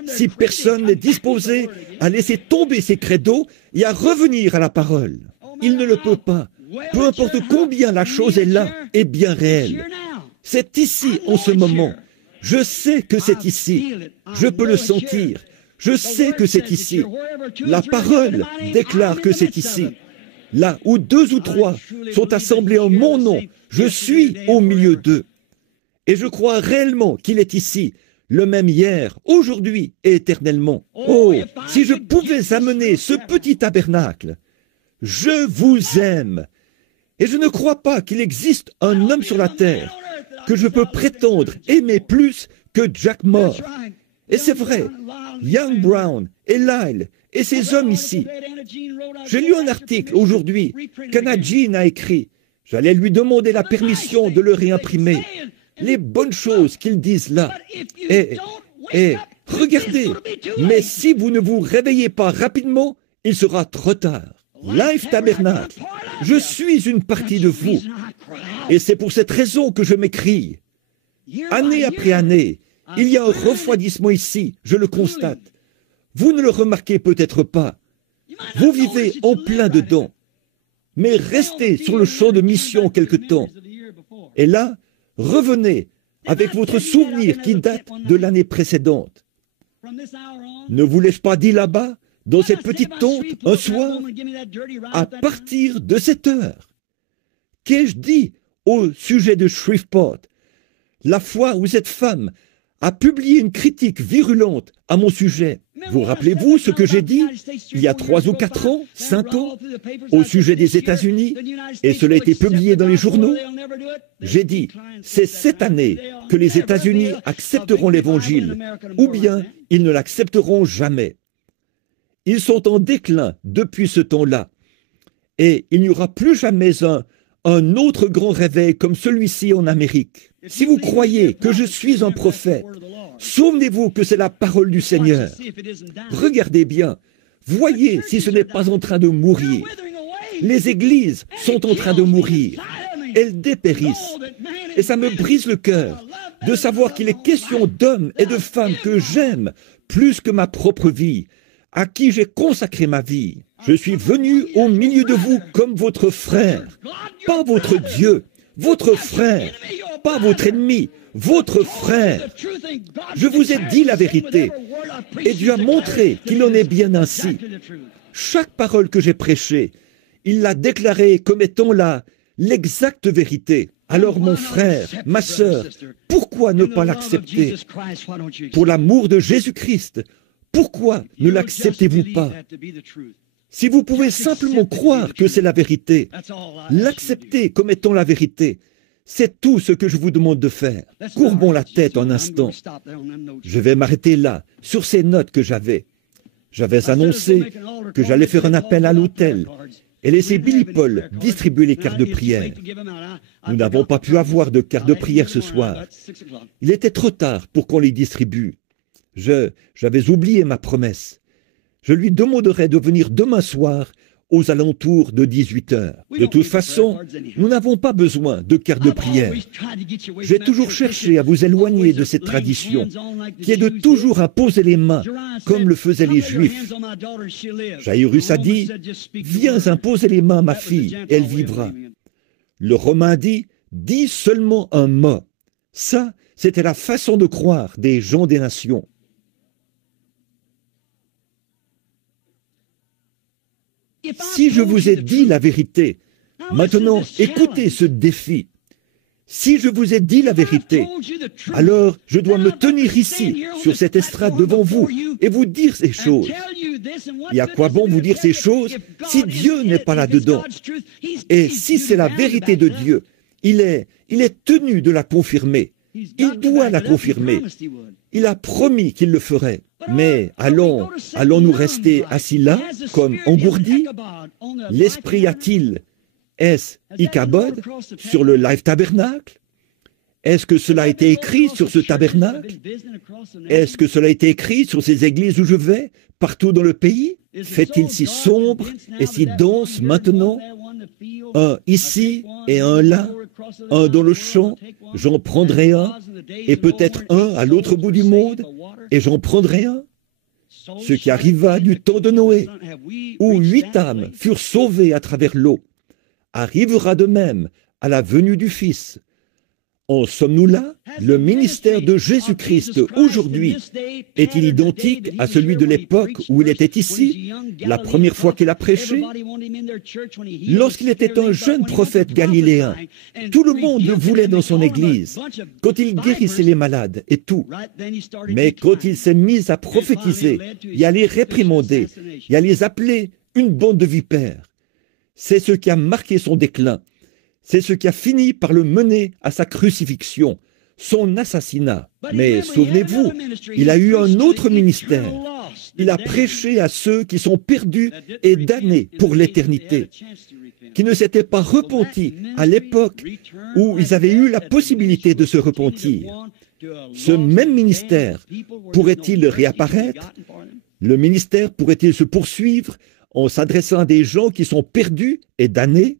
si personne n'est disposé à laisser tomber ses credos et à revenir à la parole. Il ne le peut pas. Peu importe combien la chose est là et bien réelle. C'est ici en ce moment. Je sais que c'est ici. Je peux le sentir. Je sais que c'est ici. La parole déclare que c'est ici. Là où 2 ou 3 sont assemblés en mon nom, je suis au milieu d'eux. Et je crois réellement qu'il est ici, le même hier, aujourd'hui et éternellement. Oh, si je pouvais amener ce petit tabernacle, je vous aime. Et je ne crois pas qu'il existe un homme sur la terre que je peux prétendre aimer plus que Jack Moore. Et c'est vrai, Young Brown et Lyle et ces hommes ici. J'ai lu un article aujourd'hui qu'Anna Jean a écrit. J'allais lui demander la permission de le réimprimer. Les bonnes choses qu'ils disent là. Et regardez, mais si vous ne vous réveillez pas rapidement, il sera trop tard. Life Tabernacle, je suis une partie de vous. Et c'est pour cette raison que je m'écrie. Année après année, il y a un refroidissement ici, je le constate. Vous ne le remarquez peut-être pas. Vous vivez en plein dedans. Mais restez sur le champ de mission quelque temps. Et là, revenez avec votre souvenir qui date de l'année précédente. Ne vous l'ai-je pas dit là-bas, dans cette petite tente, un soir, à partir de cette heure? Qu'ai-je dit au sujet de Shreveport? La fois où cette femme a publié une critique virulente à mon sujet. Vous rappelez-vous ce que j'ai dit il y a 3 ou 4 ans, 5 ans, au sujet des États-Unis, et cela a été publié dans les journaux? J'ai dit, c'est cette année que les États-Unis accepteront l'Évangile, ou bien ils ne l'accepteront jamais. Ils sont en déclin depuis ce temps-là, et il n'y aura plus jamais un autre grand réveil comme celui-ci en Amérique. Si vous croyez que je suis un prophète, souvenez-vous que c'est la parole du Seigneur. Regardez bien, voyez si ce n'est pas en train de mourir. Les églises sont en train de mourir. Elles dépérissent. Et ça me brise le cœur de savoir qu'il est question d'hommes et de femmes que j'aime plus que ma propre vie, à qui j'ai consacré ma vie. Je suis venu au milieu de vous comme votre frère, pas votre Dieu, votre frère, pas votre ennemi, votre frère. Je vous ai dit la vérité, et Dieu a montré qu'il en est bien ainsi. Chaque parole que j'ai prêchée, il l'a déclarée comme étant l'exacte vérité. Alors mon frère, ma sœur, pourquoi ne pas l'accepter? Pour l'amour de Jésus-Christ, pourquoi ne l'acceptez-vous pas? Si vous pouvez simplement croire que c'est la vérité, l'accepter comme étant la vérité, c'est tout ce que je vous demande de faire. Courbons la tête un instant. Je vais m'arrêter là, sur ces notes que j'avais. J'avais annoncé que j'allais faire un appel à l'hôtel et laisser Billy Paul distribuer les cartes de prière. Nous n'avons pas pu avoir de cartes de prière ce soir. Il était trop tard pour qu'on les distribue. J'avais oublié ma promesse. Je lui demanderai de venir demain soir aux alentours de 18 heures. De toute façon, nous n'avons pas besoin de cartes de prière. J'ai toujours cherché à vous éloigner de cette tradition, qui est de toujours imposer les mains, comme le faisaient les Juifs. Jairus a dit, « Viens imposer les mains à ma fille, elle vivra. » Le Romain dit, « Dis seulement un mot. » Ça, c'était la façon de croire des gens des nations. Si je vous ai dit la vérité, maintenant écoutez ce défi. Si je vous ai dit la vérité, alors je dois me tenir ici, sur cette estrade devant vous, et vous dire ces choses. Et à quoi bon vous dire ces choses si Dieu n'est pas là-dedans? Et si c'est la vérité de Dieu, il est tenu de la confirmer. Il doit la confirmer. Il a promis qu'il le ferait. Mais allons-nous rester assis là, comme engourdis? L'Esprit est-ce Ichabod sur le Life Tabernacle? Est-ce que cela a été écrit sur ce tabernacle? Est-ce que cela a été écrit sur ces églises où je vais, partout dans le pays? Fait-il si sombre et si dense maintenant? Un ici et un là, un dans le champ, j'en prendrai un, et peut-être un à l'autre bout du monde, et j'en prendrai un. Ce qui arriva du temps de Noé, où 8 âmes furent sauvées à travers l'eau, arrivera de même à la venue du Fils. En sommes-nous là? Le ministère de Jésus-Christ aujourd'hui est-il identique à celui de l'époque où il était ici, la première fois qu'il a prêché? Lorsqu'il était un jeune prophète galiléen, tout le monde le voulait dans son église, quand il guérissait les malades et tout. Mais quand il s'est mis à prophétiser et à les réprimander et à les appeler une bande de vipères, c'est ce qui a marqué son déclin. C'est ce qui a fini par le mener à sa crucifixion, son assassinat. Mais souvenez-vous, il a eu un autre ministère. Il a prêché à ceux qui sont perdus et damnés pour l'éternité, qui ne s'étaient pas repentis à l'époque où ils avaient eu la possibilité de se repentir. Ce même ministère pourrait-il réapparaître? Le ministère pourrait-il se poursuivre en s'adressant à des gens qui sont perdus et damnés,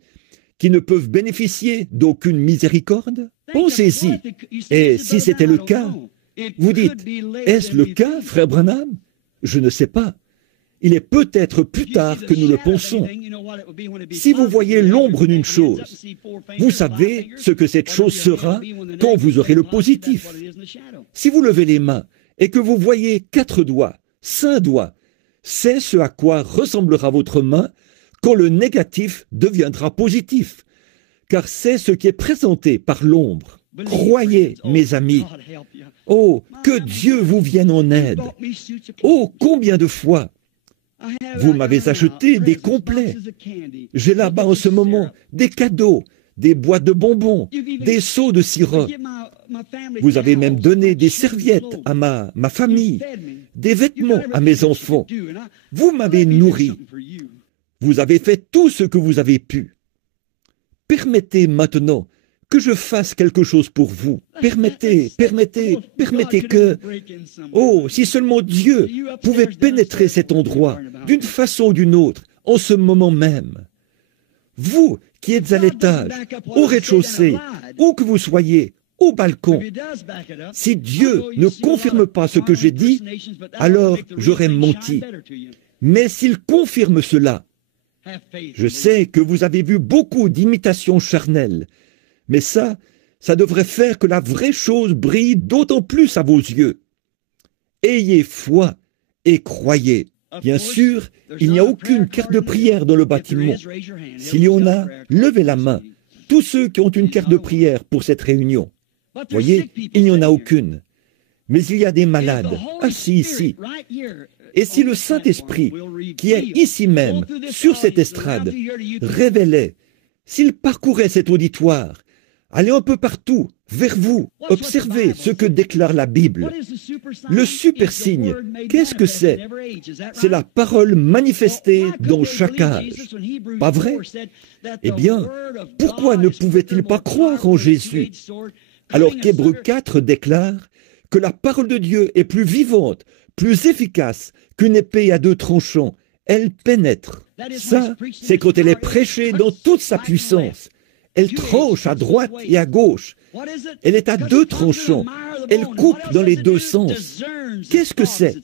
qui ne peuvent bénéficier d'aucune miséricorde? Pensez-y. Et si c'était le cas, vous dites, est-ce le cas, frère Branham? Je ne sais pas. Il est peut-être plus tard que nous le pensons. Si vous voyez l'ombre d'une chose, vous savez ce que cette chose sera quand vous aurez le positif. Si vous levez les mains et que vous voyez 4 doigts, 5 doigts, c'est ce à quoi ressemblera votre main quand le négatif deviendra positif, car c'est ce qui est présenté par l'ombre. Croyez, mes amis. Oh, que Dieu vous vienne en aide. Oh, combien de fois vous m'avez acheté des complets. J'ai là-bas en ce moment des cadeaux, des boîtes de bonbons, des seaux de sirop. Vous avez même donné des serviettes à ma famille, des vêtements à mes enfants. Vous m'avez nourri. Vous avez fait tout ce que vous avez pu. Permettez maintenant que je fasse quelque chose pour vous. Permettez que... Oh, si seulement Dieu pouvait pénétrer cet endroit d'une façon ou d'une autre, en ce moment même. Vous qui êtes à l'étage, au rez-de-chaussée, où que vous soyez, au balcon, si Dieu ne confirme pas ce que j'ai dit, alors j'aurais menti. Mais s'il confirme cela, je sais que vous avez vu beaucoup d'imitations charnelles, mais ça devrait faire que la vraie chose brille d'autant plus à vos yeux. Ayez foi et croyez. Bien sûr, il n'y a aucune carte de prière dans le bâtiment. S'il y en a, levez la main. Tous ceux qui ont une carte de prière pour cette réunion. Voyez, il n'y en a aucune. Mais il y a des malades, assis ici. Et si le Saint-Esprit, qui est ici même, sur cette estrade, révélait, s'il parcourait cet auditoire, allez un peu partout, vers vous, observez ce que déclare la Bible. Le super signe, qu'est-ce que c'est? C'est la parole manifestée dans chaque âge. Pas vrai? Eh bien, pourquoi ne pouvait-il pas croire en Jésus? Alors qu'Hébreux 4 déclare que la parole de Dieu est plus vivante, plus efficace qu'une épée à 2 tranchants. Elle pénètre. Ça, c'est quand elle est prêchée dans toute sa puissance. Elle tranche à droite et à gauche. Elle est à 2 tranchants. Elle coupe dans les 2 sens. Qu'est-ce que c'est?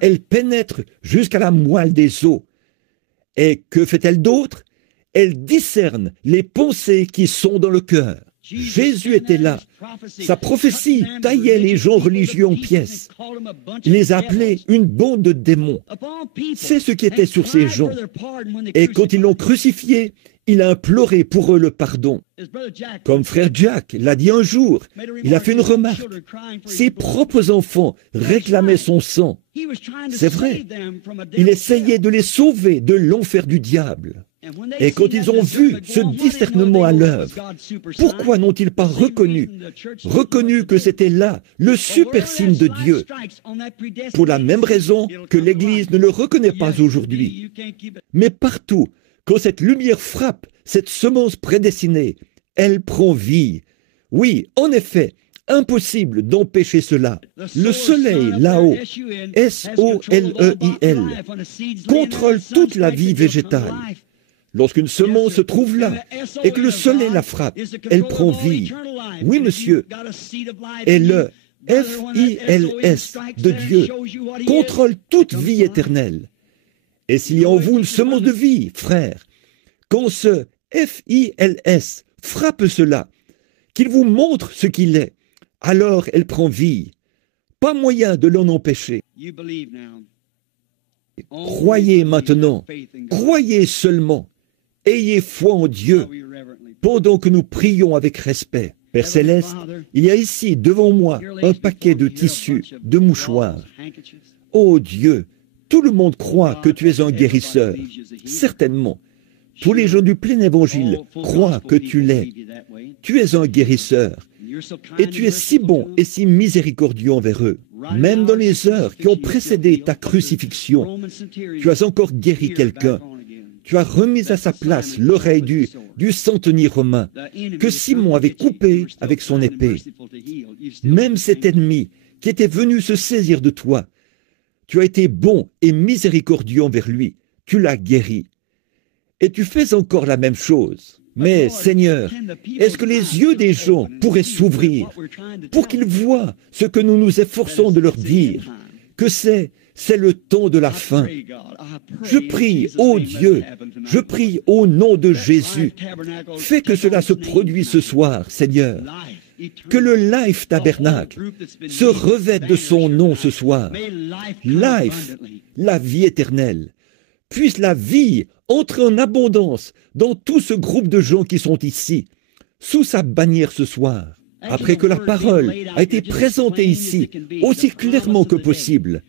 Elle pénètre jusqu'à la moelle des os. Et que fait-elle d'autre? Elle discerne les pensées qui sont dans le cœur. Jésus était là. Sa prophétie taillait les gens religieux en pièces. Il les appelait une bande de démons. C'est ce qui était sur ces gens. Et quand ils l'ont crucifié, il a imploré pour eux le pardon. Comme frère Jack l'a dit un jour, il a fait une remarque. Ses propres enfants réclamaient son sang. C'est vrai. Il essayait de les sauver de l'enfer du diable. Et quand ils ont vu ce discernement à l'œuvre, pourquoi n'ont-ils pas reconnu que c'était là le super signe de Dieu? Pour la même raison que l'Église ne le reconnaît pas aujourd'hui. Mais partout, quand cette lumière frappe cette semence prédestinée, elle prend vie. Oui, en effet, impossible d'empêcher cela. Le soleil, là-haut, S-O-L-E-I-L, contrôle toute la vie végétale. Lorsqu'une semence se trouve là et que le soleil la frappe, elle prend vie. Oui, monsieur. Et le F-I-L-S de Dieu contrôle toute vie éternelle. Et s'il y a en vous une semence de vie, frère, quand ce F-I-L-S frappe cela, qu'il vous montre ce qu'il est. Alors elle prend vie. Pas moyen de l'en empêcher. Croyez maintenant, croyez seulement, ayez foi en Dieu, pendant que nous prions avec respect. Père Céleste, il y a ici, devant moi, un paquet de tissus, de mouchoirs. Ô Dieu, tout le monde croit que tu es un guérisseur. Certainement. Tous les gens du plein évangile croient que tu l'es. Tu es un guérisseur. Et tu es si bon et si miséricordieux envers eux. Même dans les heures qui ont précédé ta crucifixion, tu as encore guéri quelqu'un. Tu as remis à sa place l'oreille du centenier romain que Simon avait coupé avec son épée. Même cet ennemi qui était venu se saisir de toi, tu as été bon et miséricordieux envers lui. Tu l'as guéri. Et tu fais encore la même chose. Mais Seigneur, est-ce que les yeux des gens pourraient s'ouvrir pour qu'ils voient ce que nous nous efforçons de leur dire, que c'est le temps de la fin. Je prie, ô Dieu, je prie au nom de Jésus, fais que cela se produise ce soir, Seigneur. Que le Life Tabernacle se revête de son nom ce soir. Life, la vie éternelle. Puisse la vie entrer en abondance dans tout ce groupe de gens qui sont ici, sous sa bannière ce soir. Après que la parole a été présentée ici, aussi clairement que possible,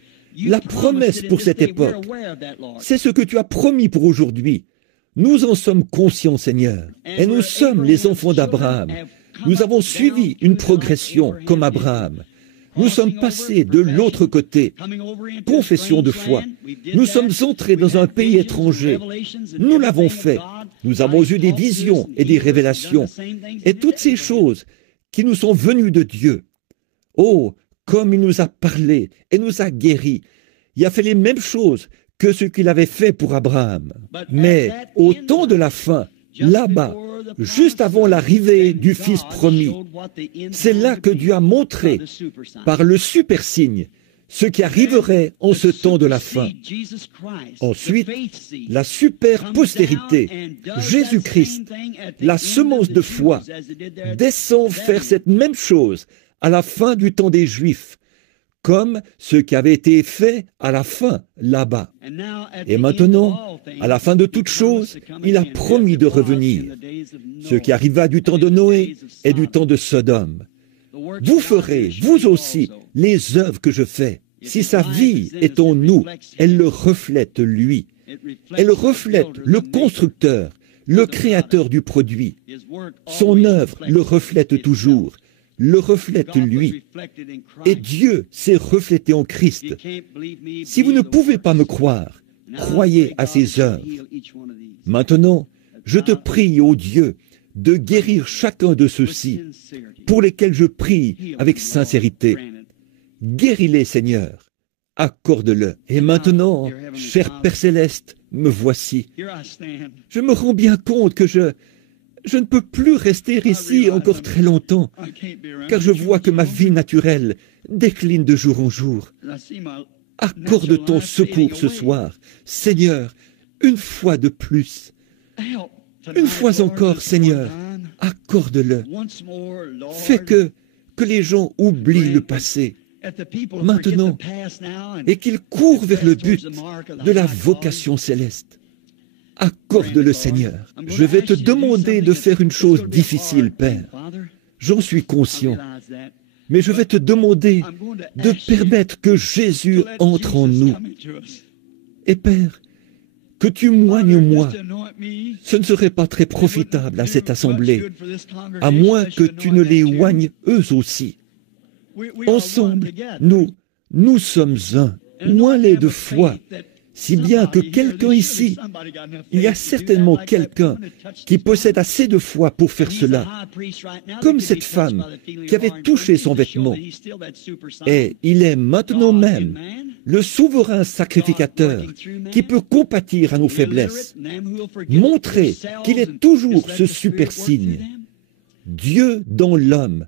la promesse pour cette époque, c'est ce que tu as promis pour aujourd'hui. Nous en sommes conscients, Seigneur, et nous sommes les enfants d'Abraham. Nous avons suivi une progression comme Abraham. Nous sommes passés de l'autre côté. Confession de foi. Nous sommes entrés dans un pays étranger. Nous l'avons fait. Nous avons eu des visions et des révélations. Et toutes ces choses qui nous sont venues de Dieu. Oh, comme il nous a parlé et nous a guéris. Il a fait les mêmes choses que ce qu'il avait fait pour Abraham. Mais au temps de la fin, là-bas, juste avant l'arrivée du Fils promis, c'est là que Dieu a montré, par le super signe, ce qui arriverait en ce temps de la fin. Ensuite, la super postérité, Jésus-Christ, la semence de foi, descend faire cette même chose à la fin du temps des Juifs, comme ce qui avait été fait à la fin, là-bas. Et maintenant, à la fin de toutes choses, il a promis de revenir. Ce qui arriva du temps de Noé et du temps de Sodome. Vous ferez, vous aussi, les œuvres que je fais. Si sa vie est en nous, elle le reflète lui. Elle reflète le constructeur, le créateur du produit. Son œuvre le reflète toujours. Le reflète lui. Et Dieu s'est reflété en Christ. Si vous ne pouvez pas me croire, croyez à ses œuvres. Maintenant, je te prie, ô Dieu, de guérir chacun de ceux-ci, pour lesquels je prie avec sincérité. Guéris-les, Seigneur. Accorde-le. Et maintenant, cher Père Céleste, me voici. Je me rends bien compte que je ne peux plus rester ici encore très longtemps, car je vois que ma vie naturelle décline de jour en jour. Accorde ton secours ce soir, Seigneur, une fois de plus. Une fois encore, Seigneur, accorde-le. Fais que les gens oublient le passé maintenant et qu'ils courent vers le but de la vocation céleste. Accorde-le, Seigneur. Je vais te demander de faire une chose difficile, Père. J'en suis conscient. Mais je vais te demander de permettre que Jésus entre en nous. Et Père, que tu moignes moi. Ce ne serait pas très profitable à cette assemblée, à moins que tu ne les oignes eux aussi. Ensemble, nous sommes un, oins-les de foi. Si bien que quelqu'un ici, il y a certainement quelqu'un qui possède assez de foi pour faire cela, comme cette femme qui avait touché son vêtement. Et il est maintenant même le souverain sacrificateur qui peut compatir à nos faiblesses, montrer qu'il est toujours ce super signe. Dieu dans l'homme,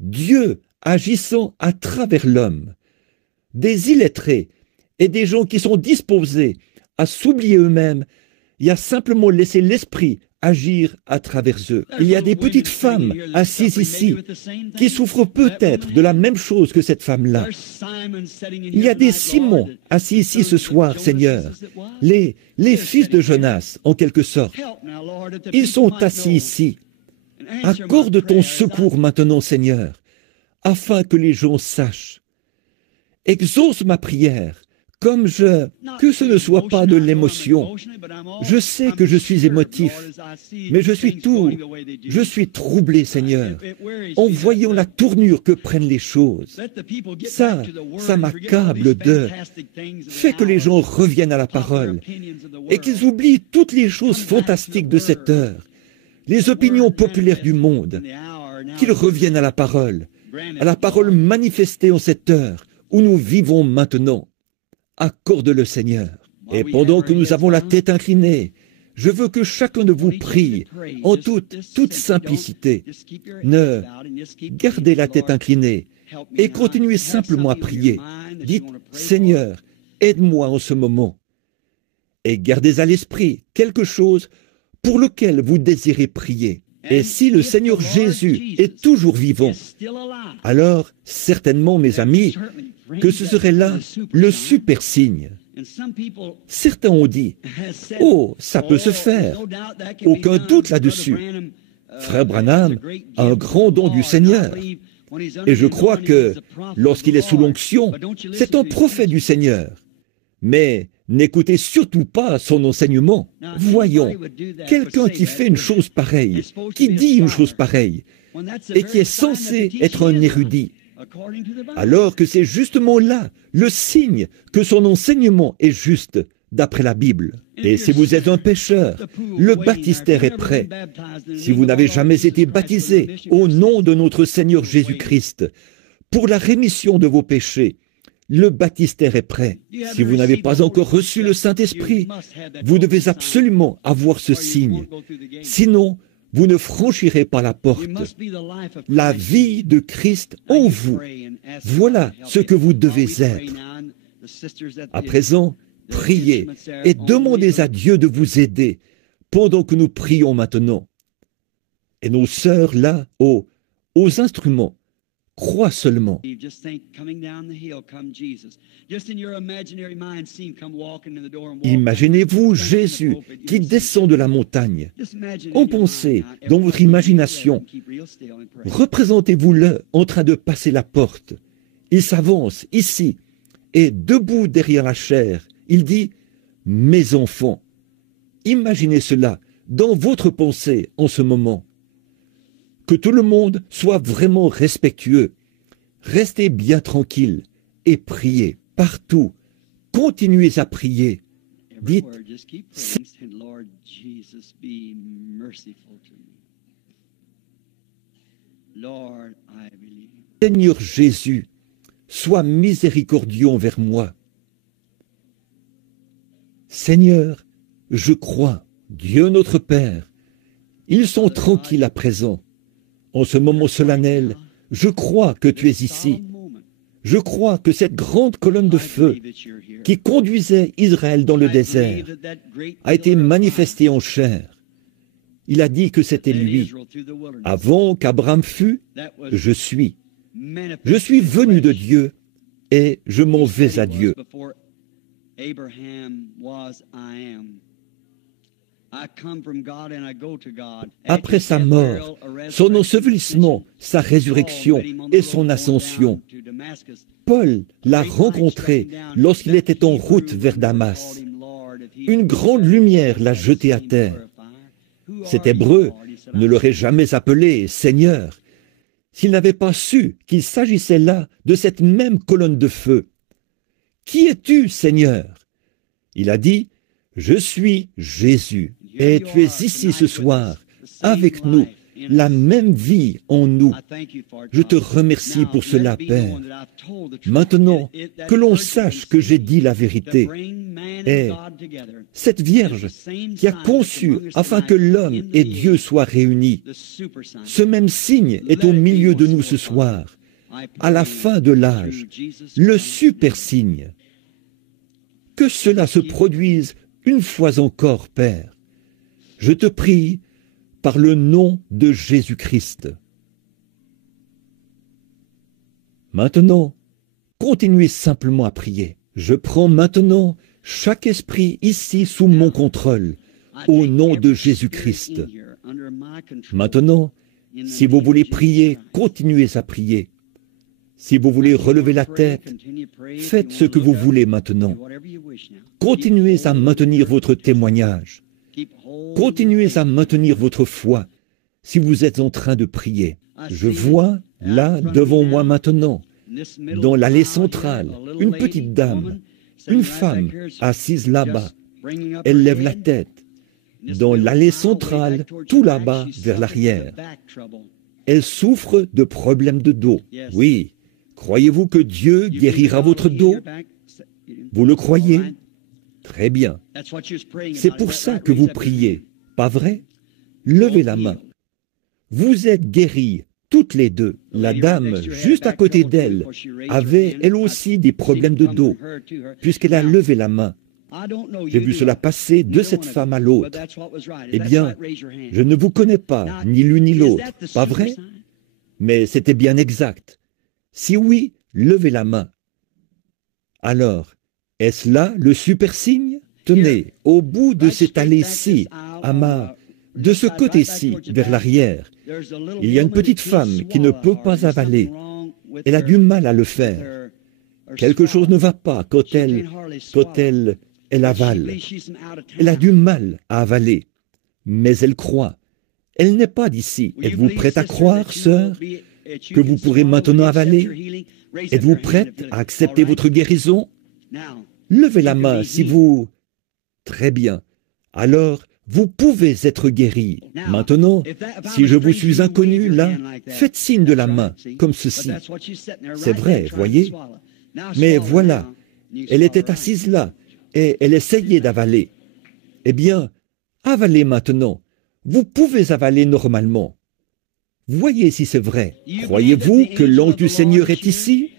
Dieu agissant à travers l'homme, des illettrés, et des gens qui sont disposés à s'oublier eux-mêmes et à simplement laisser l'Esprit agir à travers eux. Il y a des petites femmes assises ici qui souffrent peut-être de la même chose que cette femme-là. Il y a des Simons assis ici ce soir, Seigneur, les fils de Jonas, en quelque sorte. Ils sont assis ici. Accorde ton secours maintenant, Seigneur, afin que les gens sachent. Exauce ma prière, que ce ne soit pas de l'émotion. Je sais que je suis émotif, mais je suis troublé, Seigneur, en voyant la tournure que prennent les choses. Ça m'accable de... Fais que les gens reviennent à la parole et qu'ils oublient toutes les choses fantastiques de cette heure, les opinions populaires du monde, qu'ils reviennent à la parole manifestée en cette heure où nous vivons maintenant. Accorde-le, Seigneur. Et pendant que nous avons la tête inclinée, je veux que chacun de vous prie en toute simplicité. Gardez la tête inclinée et continuez simplement à prier. Dites, Seigneur, aide-moi en ce moment. Et gardez à l'esprit quelque chose pour lequel vous désirez prier. Et si le Seigneur Jésus est toujours vivant, alors certainement, mes amis, que ce serait là le super signe. Certains ont dit, « Oh, ça peut se faire. » Aucun doute là-dessus. Frère Branham a un grand don du Seigneur. Et je crois que lorsqu'il est sous l'onction, c'est un prophète du Seigneur. Mais n'écoutez surtout pas son enseignement. Voyons, quelqu'un qui fait une chose pareille, qui dit une chose pareille, et qui est censé être un érudit, alors que c'est justement là le signe que son enseignement est juste d'après la Bible. Et si vous êtes un pécheur, le baptistère est prêt. Si vous n'avez jamais été baptisé au nom de notre Seigneur Jésus-Christ pour la rémission de vos péchés, le baptistère est prêt. Si vous n'avez pas encore reçu le Saint-Esprit, vous devez absolument avoir ce signe. Sinon, vous ne franchirez pas la porte. La vie de Christ en vous, voilà ce que vous devez être. À présent, priez et demandez à Dieu de vous aider pendant que nous prions maintenant. Et nos sœurs là, aux instruments, crois seulement. Imaginez-vous Jésus qui descend de la montagne. En pensée, dans votre imagination, représentez-vous-le en train de passer la porte. Il s'avance ici et debout derrière la chaire, il dit « Mes enfants ». Imaginez cela dans votre pensée en ce moment. Que tout le monde soit vraiment respectueux. Restez bien tranquille et priez partout. Continuez à prier. Dites, Seigneur Jésus, sois miséricordieux envers moi. Seigneur, je crois, Dieu notre Père, ils sont tranquilles à présent. En ce moment solennel, je crois que tu es ici. Je crois que cette grande colonne de feu qui conduisait Israël dans le désert a été manifestée en chair. Il a dit que c'était lui. Avant qu'Abraham fût, je suis. Je suis venu de Dieu et je m'en vais à Dieu. Après sa mort, son ensevelissement, sa résurrection et son ascension, Paul l'a rencontré lorsqu'il était en route vers Damas. Une grande lumière l'a jeté à terre. Cet Hébreu ne l'aurait jamais appelé Seigneur s'il n'avait pas su qu'il s'agissait là de cette même colonne de feu. « Qui es-tu, Seigneur ?» Il a dit, « Je suis Jésus. » Et tu es ici ce soir, avec nous, la même vie en nous. Je te remercie pour cela, Père. Maintenant, que l'on sache que j'ai dit la vérité. Et cette Vierge qui a conçu afin que l'homme et Dieu soient réunis, ce même signe est au milieu de nous ce soir, à la fin de l'âge, le super signe. Que cela se produise une fois encore, Père. Je te prie par le nom de Jésus-Christ. Maintenant, continuez simplement à prier. Je prends maintenant chaque esprit ici sous mon contrôle, au nom de Jésus-Christ. Maintenant, si vous voulez prier, continuez à prier. Si vous voulez relever la tête, faites ce que vous voulez maintenant. Continuez à maintenir votre témoignage. Continuez à maintenir votre foi si vous êtes en train de prier. Je vois, là, devant moi maintenant, dans l'allée centrale, une petite dame, une femme assise là-bas. Elle lève la tête. Dans l'allée centrale, tout là-bas, vers l'arrière. Elle souffre de problèmes de dos. Oui. Croyez-vous que Dieu guérira votre dos? Vous le croyez? Très bien. C'est pour ça que vous priez, pas vrai? Levez la main. Vous êtes guéris, toutes les deux. La dame, juste à côté d'elle, avait elle aussi des problèmes de dos, puisqu'elle a levé la main. J'ai vu cela passer de cette femme à l'autre. Eh bien, je ne vous connais pas, ni l'une ni l'autre, pas vrai? Mais c'était bien exact. Si oui, levez la main. Alors, est-ce là le super signe? Tenez, au bout de cette allée-ci, de ce côté-ci, vers l'arrière, il y a une petite femme qui ne peut pas avaler. Elle a du mal à le faire. Quelque chose ne va pas quand elle avale. Elle a du mal à avaler, mais elle croit. Elle n'est pas d'ici. Êtes-vous prête à croire, sœur, que vous pourrez maintenant avaler? Êtes-vous prête à accepter votre guérison? Levez la main si vous... Très bien. Alors, vous pouvez être guéri. Maintenant, si je vous suis inconnu, là, faites signe de la main, comme ceci. C'est vrai, voyez? Mais voilà, elle était assise là, et elle essayait d'avaler. Eh bien, avalez maintenant. Vous pouvez avaler normalement. Voyez si c'est vrai. Croyez-vous que l'ange du Seigneur est ici?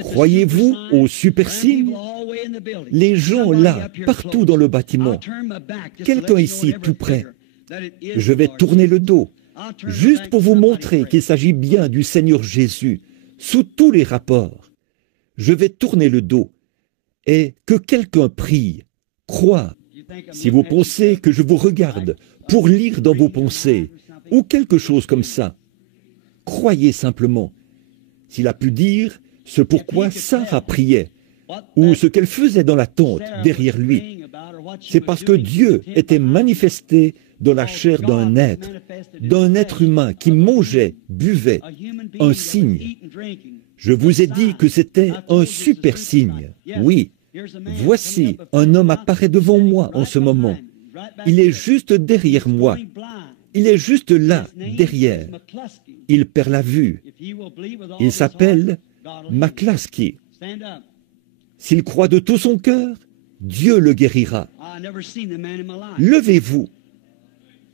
Croyez-vous au super signe? Les gens là, partout dans le bâtiment. Quelqu'un ici tout près. Je vais tourner le dos, juste pour vous montrer qu'il s'agit bien du Seigneur Jésus, sous tous les rapports. Je vais tourner le dos et que quelqu'un prie, croit. Si vous pensez que je vous regarde pour lire dans vos pensées, ou quelque chose comme ça, croyez simplement. S'il a pu dire ce pourquoi Sarah priait, ou ce qu'elle faisait dans la tente derrière lui, c'est parce que Dieu était manifesté dans la chair d'un être humain qui mangeait, buvait, un signe. Je vous ai dit que c'était un super signe. Oui, voici, un homme apparaît devant moi en ce moment. Il est juste derrière moi. Il est juste là, derrière. Il perd la vue. Il s'appelle McClaskey. S'il croit de tout son cœur, Dieu le guérira. Levez-vous.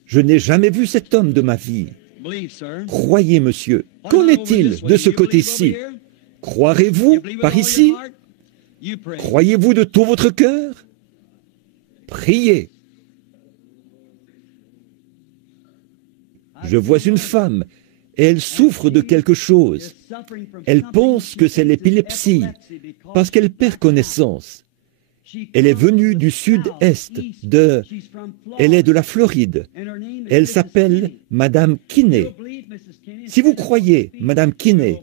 Je n'ai jamais vu cet homme de ma vie. Croyez, monsieur. Qu'en est-il de ce côté-ci? Croirez-vous par ici? Croyez-vous de tout votre cœur? Priez. Je vois une femme, et elle souffre de quelque chose. Elle pense que c'est l'épilepsie, parce qu'elle perd connaissance. Elle est venue du sud-est, elle est de la Floride. Elle s'appelle Madame Kinney. Si vous croyez, Madame Kinney,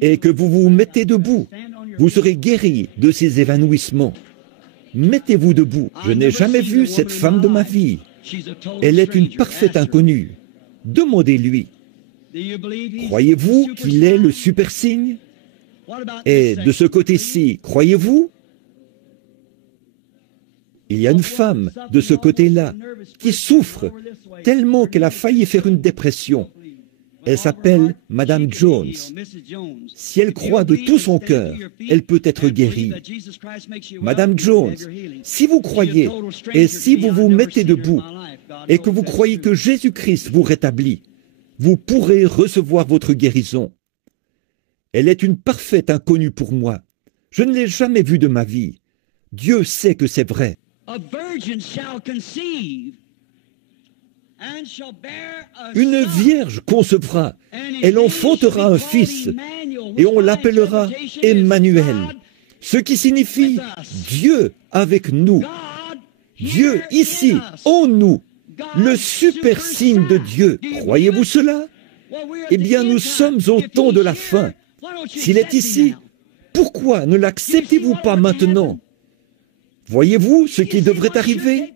et que vous vous mettez debout, vous serez guéri de ces évanouissements. Mettez-vous debout. Je n'ai jamais vu cette femme de ma vie. Elle est une parfaite inconnue. Demandez-lui. Croyez-vous qu'il est le super signe? Et de ce côté-ci, croyez-vous? Il y a une femme de ce côté-là qui souffre tellement qu'elle a failli faire une dépression. Elle s'appelle Madame Jones. Si elle croit de tout son cœur, elle peut être guérie. Madame Jones, si vous croyez et si vous vous mettez debout et que vous croyez que Jésus-Christ vous rétablit, vous pourrez recevoir votre guérison. Elle est une parfaite inconnue pour moi. Je ne l'ai jamais vue de ma vie. Dieu sait que c'est vrai. Une vierge concevra, elle enfantera un fils, et on l'appellera Emmanuel, ce qui signifie Dieu avec nous. Dieu ici, en nous, le super signe de Dieu. Croyez-vous cela? Eh bien, nous sommes au temps de la fin. S'il est ici, pourquoi ne l'acceptez-vous pas maintenant? Voyez-vous ce qui devrait arriver?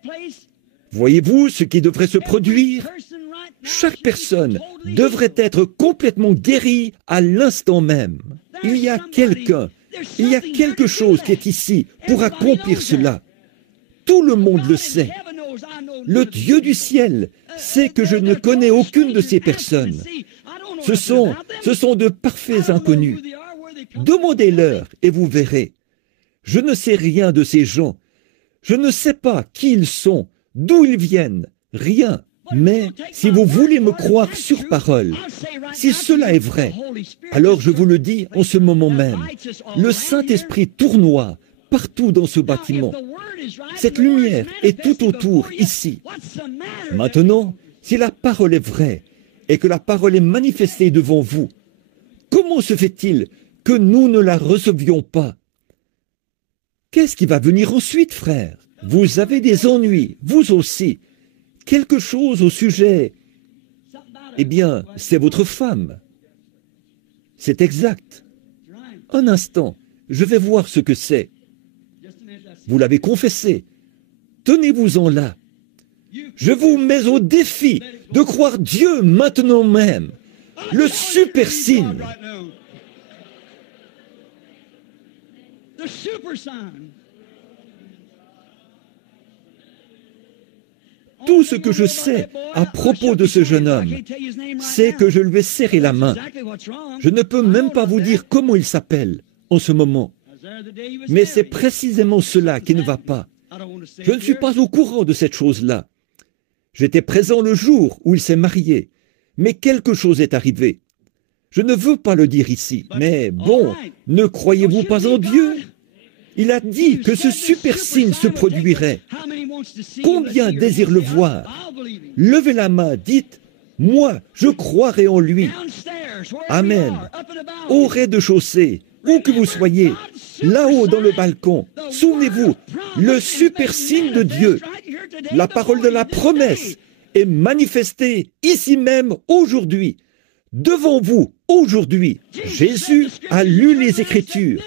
Voyez-vous ce qui devrait se produire? Chaque personne devrait être complètement guérie à l'instant même. Il y a quelqu'un, il y a quelque chose qui est ici pour accomplir cela. Tout le monde le sait. Le Dieu du ciel sait que je ne connais aucune de ces personnes. Ce sont de parfaits inconnus. Demandez-leur et vous verrez. Je ne sais rien de ces gens. Je ne sais pas qui ils sont, d'où ils viennent, rien. Mais si vous voulez me croire sur parole, si cela est vrai, alors je vous le dis en ce moment même, le Saint-Esprit tournoie partout dans ce bâtiment. Cette lumière est tout autour, ici. Maintenant, si la parole est vraie et que la parole est manifestée devant vous, comment se fait-il que nous ne la recevions pas? Qu'est-ce qui va venir ensuite, frère? Vous avez des ennuis, vous aussi. Quelque chose au sujet. Eh bien, c'est votre femme. C'est exact. Un instant, je vais voir ce que c'est. Vous l'avez confessé. Tenez-vous-en là. Je vous mets au défi de croire Dieu maintenant même. Le super signe. Tout ce que je sais à propos de ce jeune homme, c'est que je lui ai serré la main. Je ne peux même pas vous dire comment il s'appelle en ce moment. Mais c'est précisément cela qui ne va pas. Je ne suis pas au courant de cette chose-là. J'étais présent le jour où il s'est marié, mais quelque chose est arrivé. Je ne veux pas le dire ici, mais bon, ne croyez-vous pas en Dieu? Il a dit que ce super signe se produirait. Combien désirent le voir? Levez la main, dites, moi, je croirai en lui. Amen. Au rez-de-chaussée, où que vous soyez, là-haut dans le balcon, souvenez-vous, le super signe de Dieu, la parole de la promesse est manifestée ici même aujourd'hui, devant vous aujourd'hui. Jésus a lu les Écritures,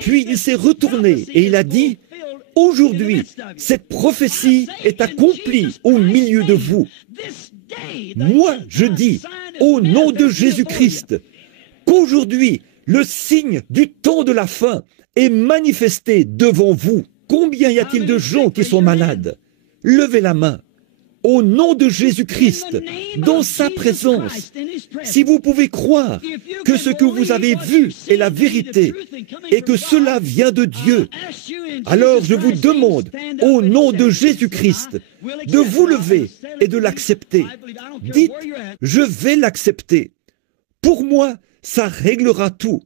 puis il s'est retourné et il a dit, aujourd'hui, cette prophétie est accomplie au milieu de vous. Moi, je dis, au nom de Jésus-Christ, qu'aujourd'hui, le signe du temps de la fin est manifesté devant vous. Combien y a-t-il de gens qui sont malades? Levez la main. Au nom de Jésus-Christ, dans sa présence, si vous pouvez croire que ce que vous avez vu est la vérité et que cela vient de Dieu, alors je vous demande, au nom de Jésus-Christ, de vous lever et de l'accepter. Dites, je vais l'accepter. Pour moi, ça réglera tout.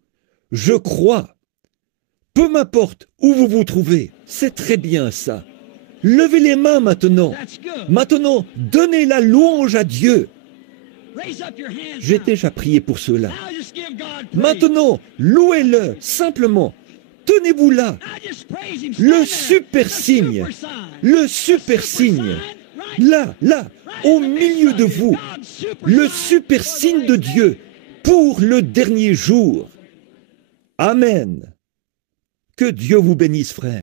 Je crois. Peu m'importe où vous vous trouvez, c'est très bien ça. Levez les mains maintenant. Maintenant, donnez la louange à Dieu. J'ai déjà prié pour cela. Maintenant, louez-le simplement. Tenez-vous là. Le super signe. Le super signe. Là, au milieu de vous. Le super signe de Dieu pour le dernier jour. Amen. Que Dieu vous bénisse, frère.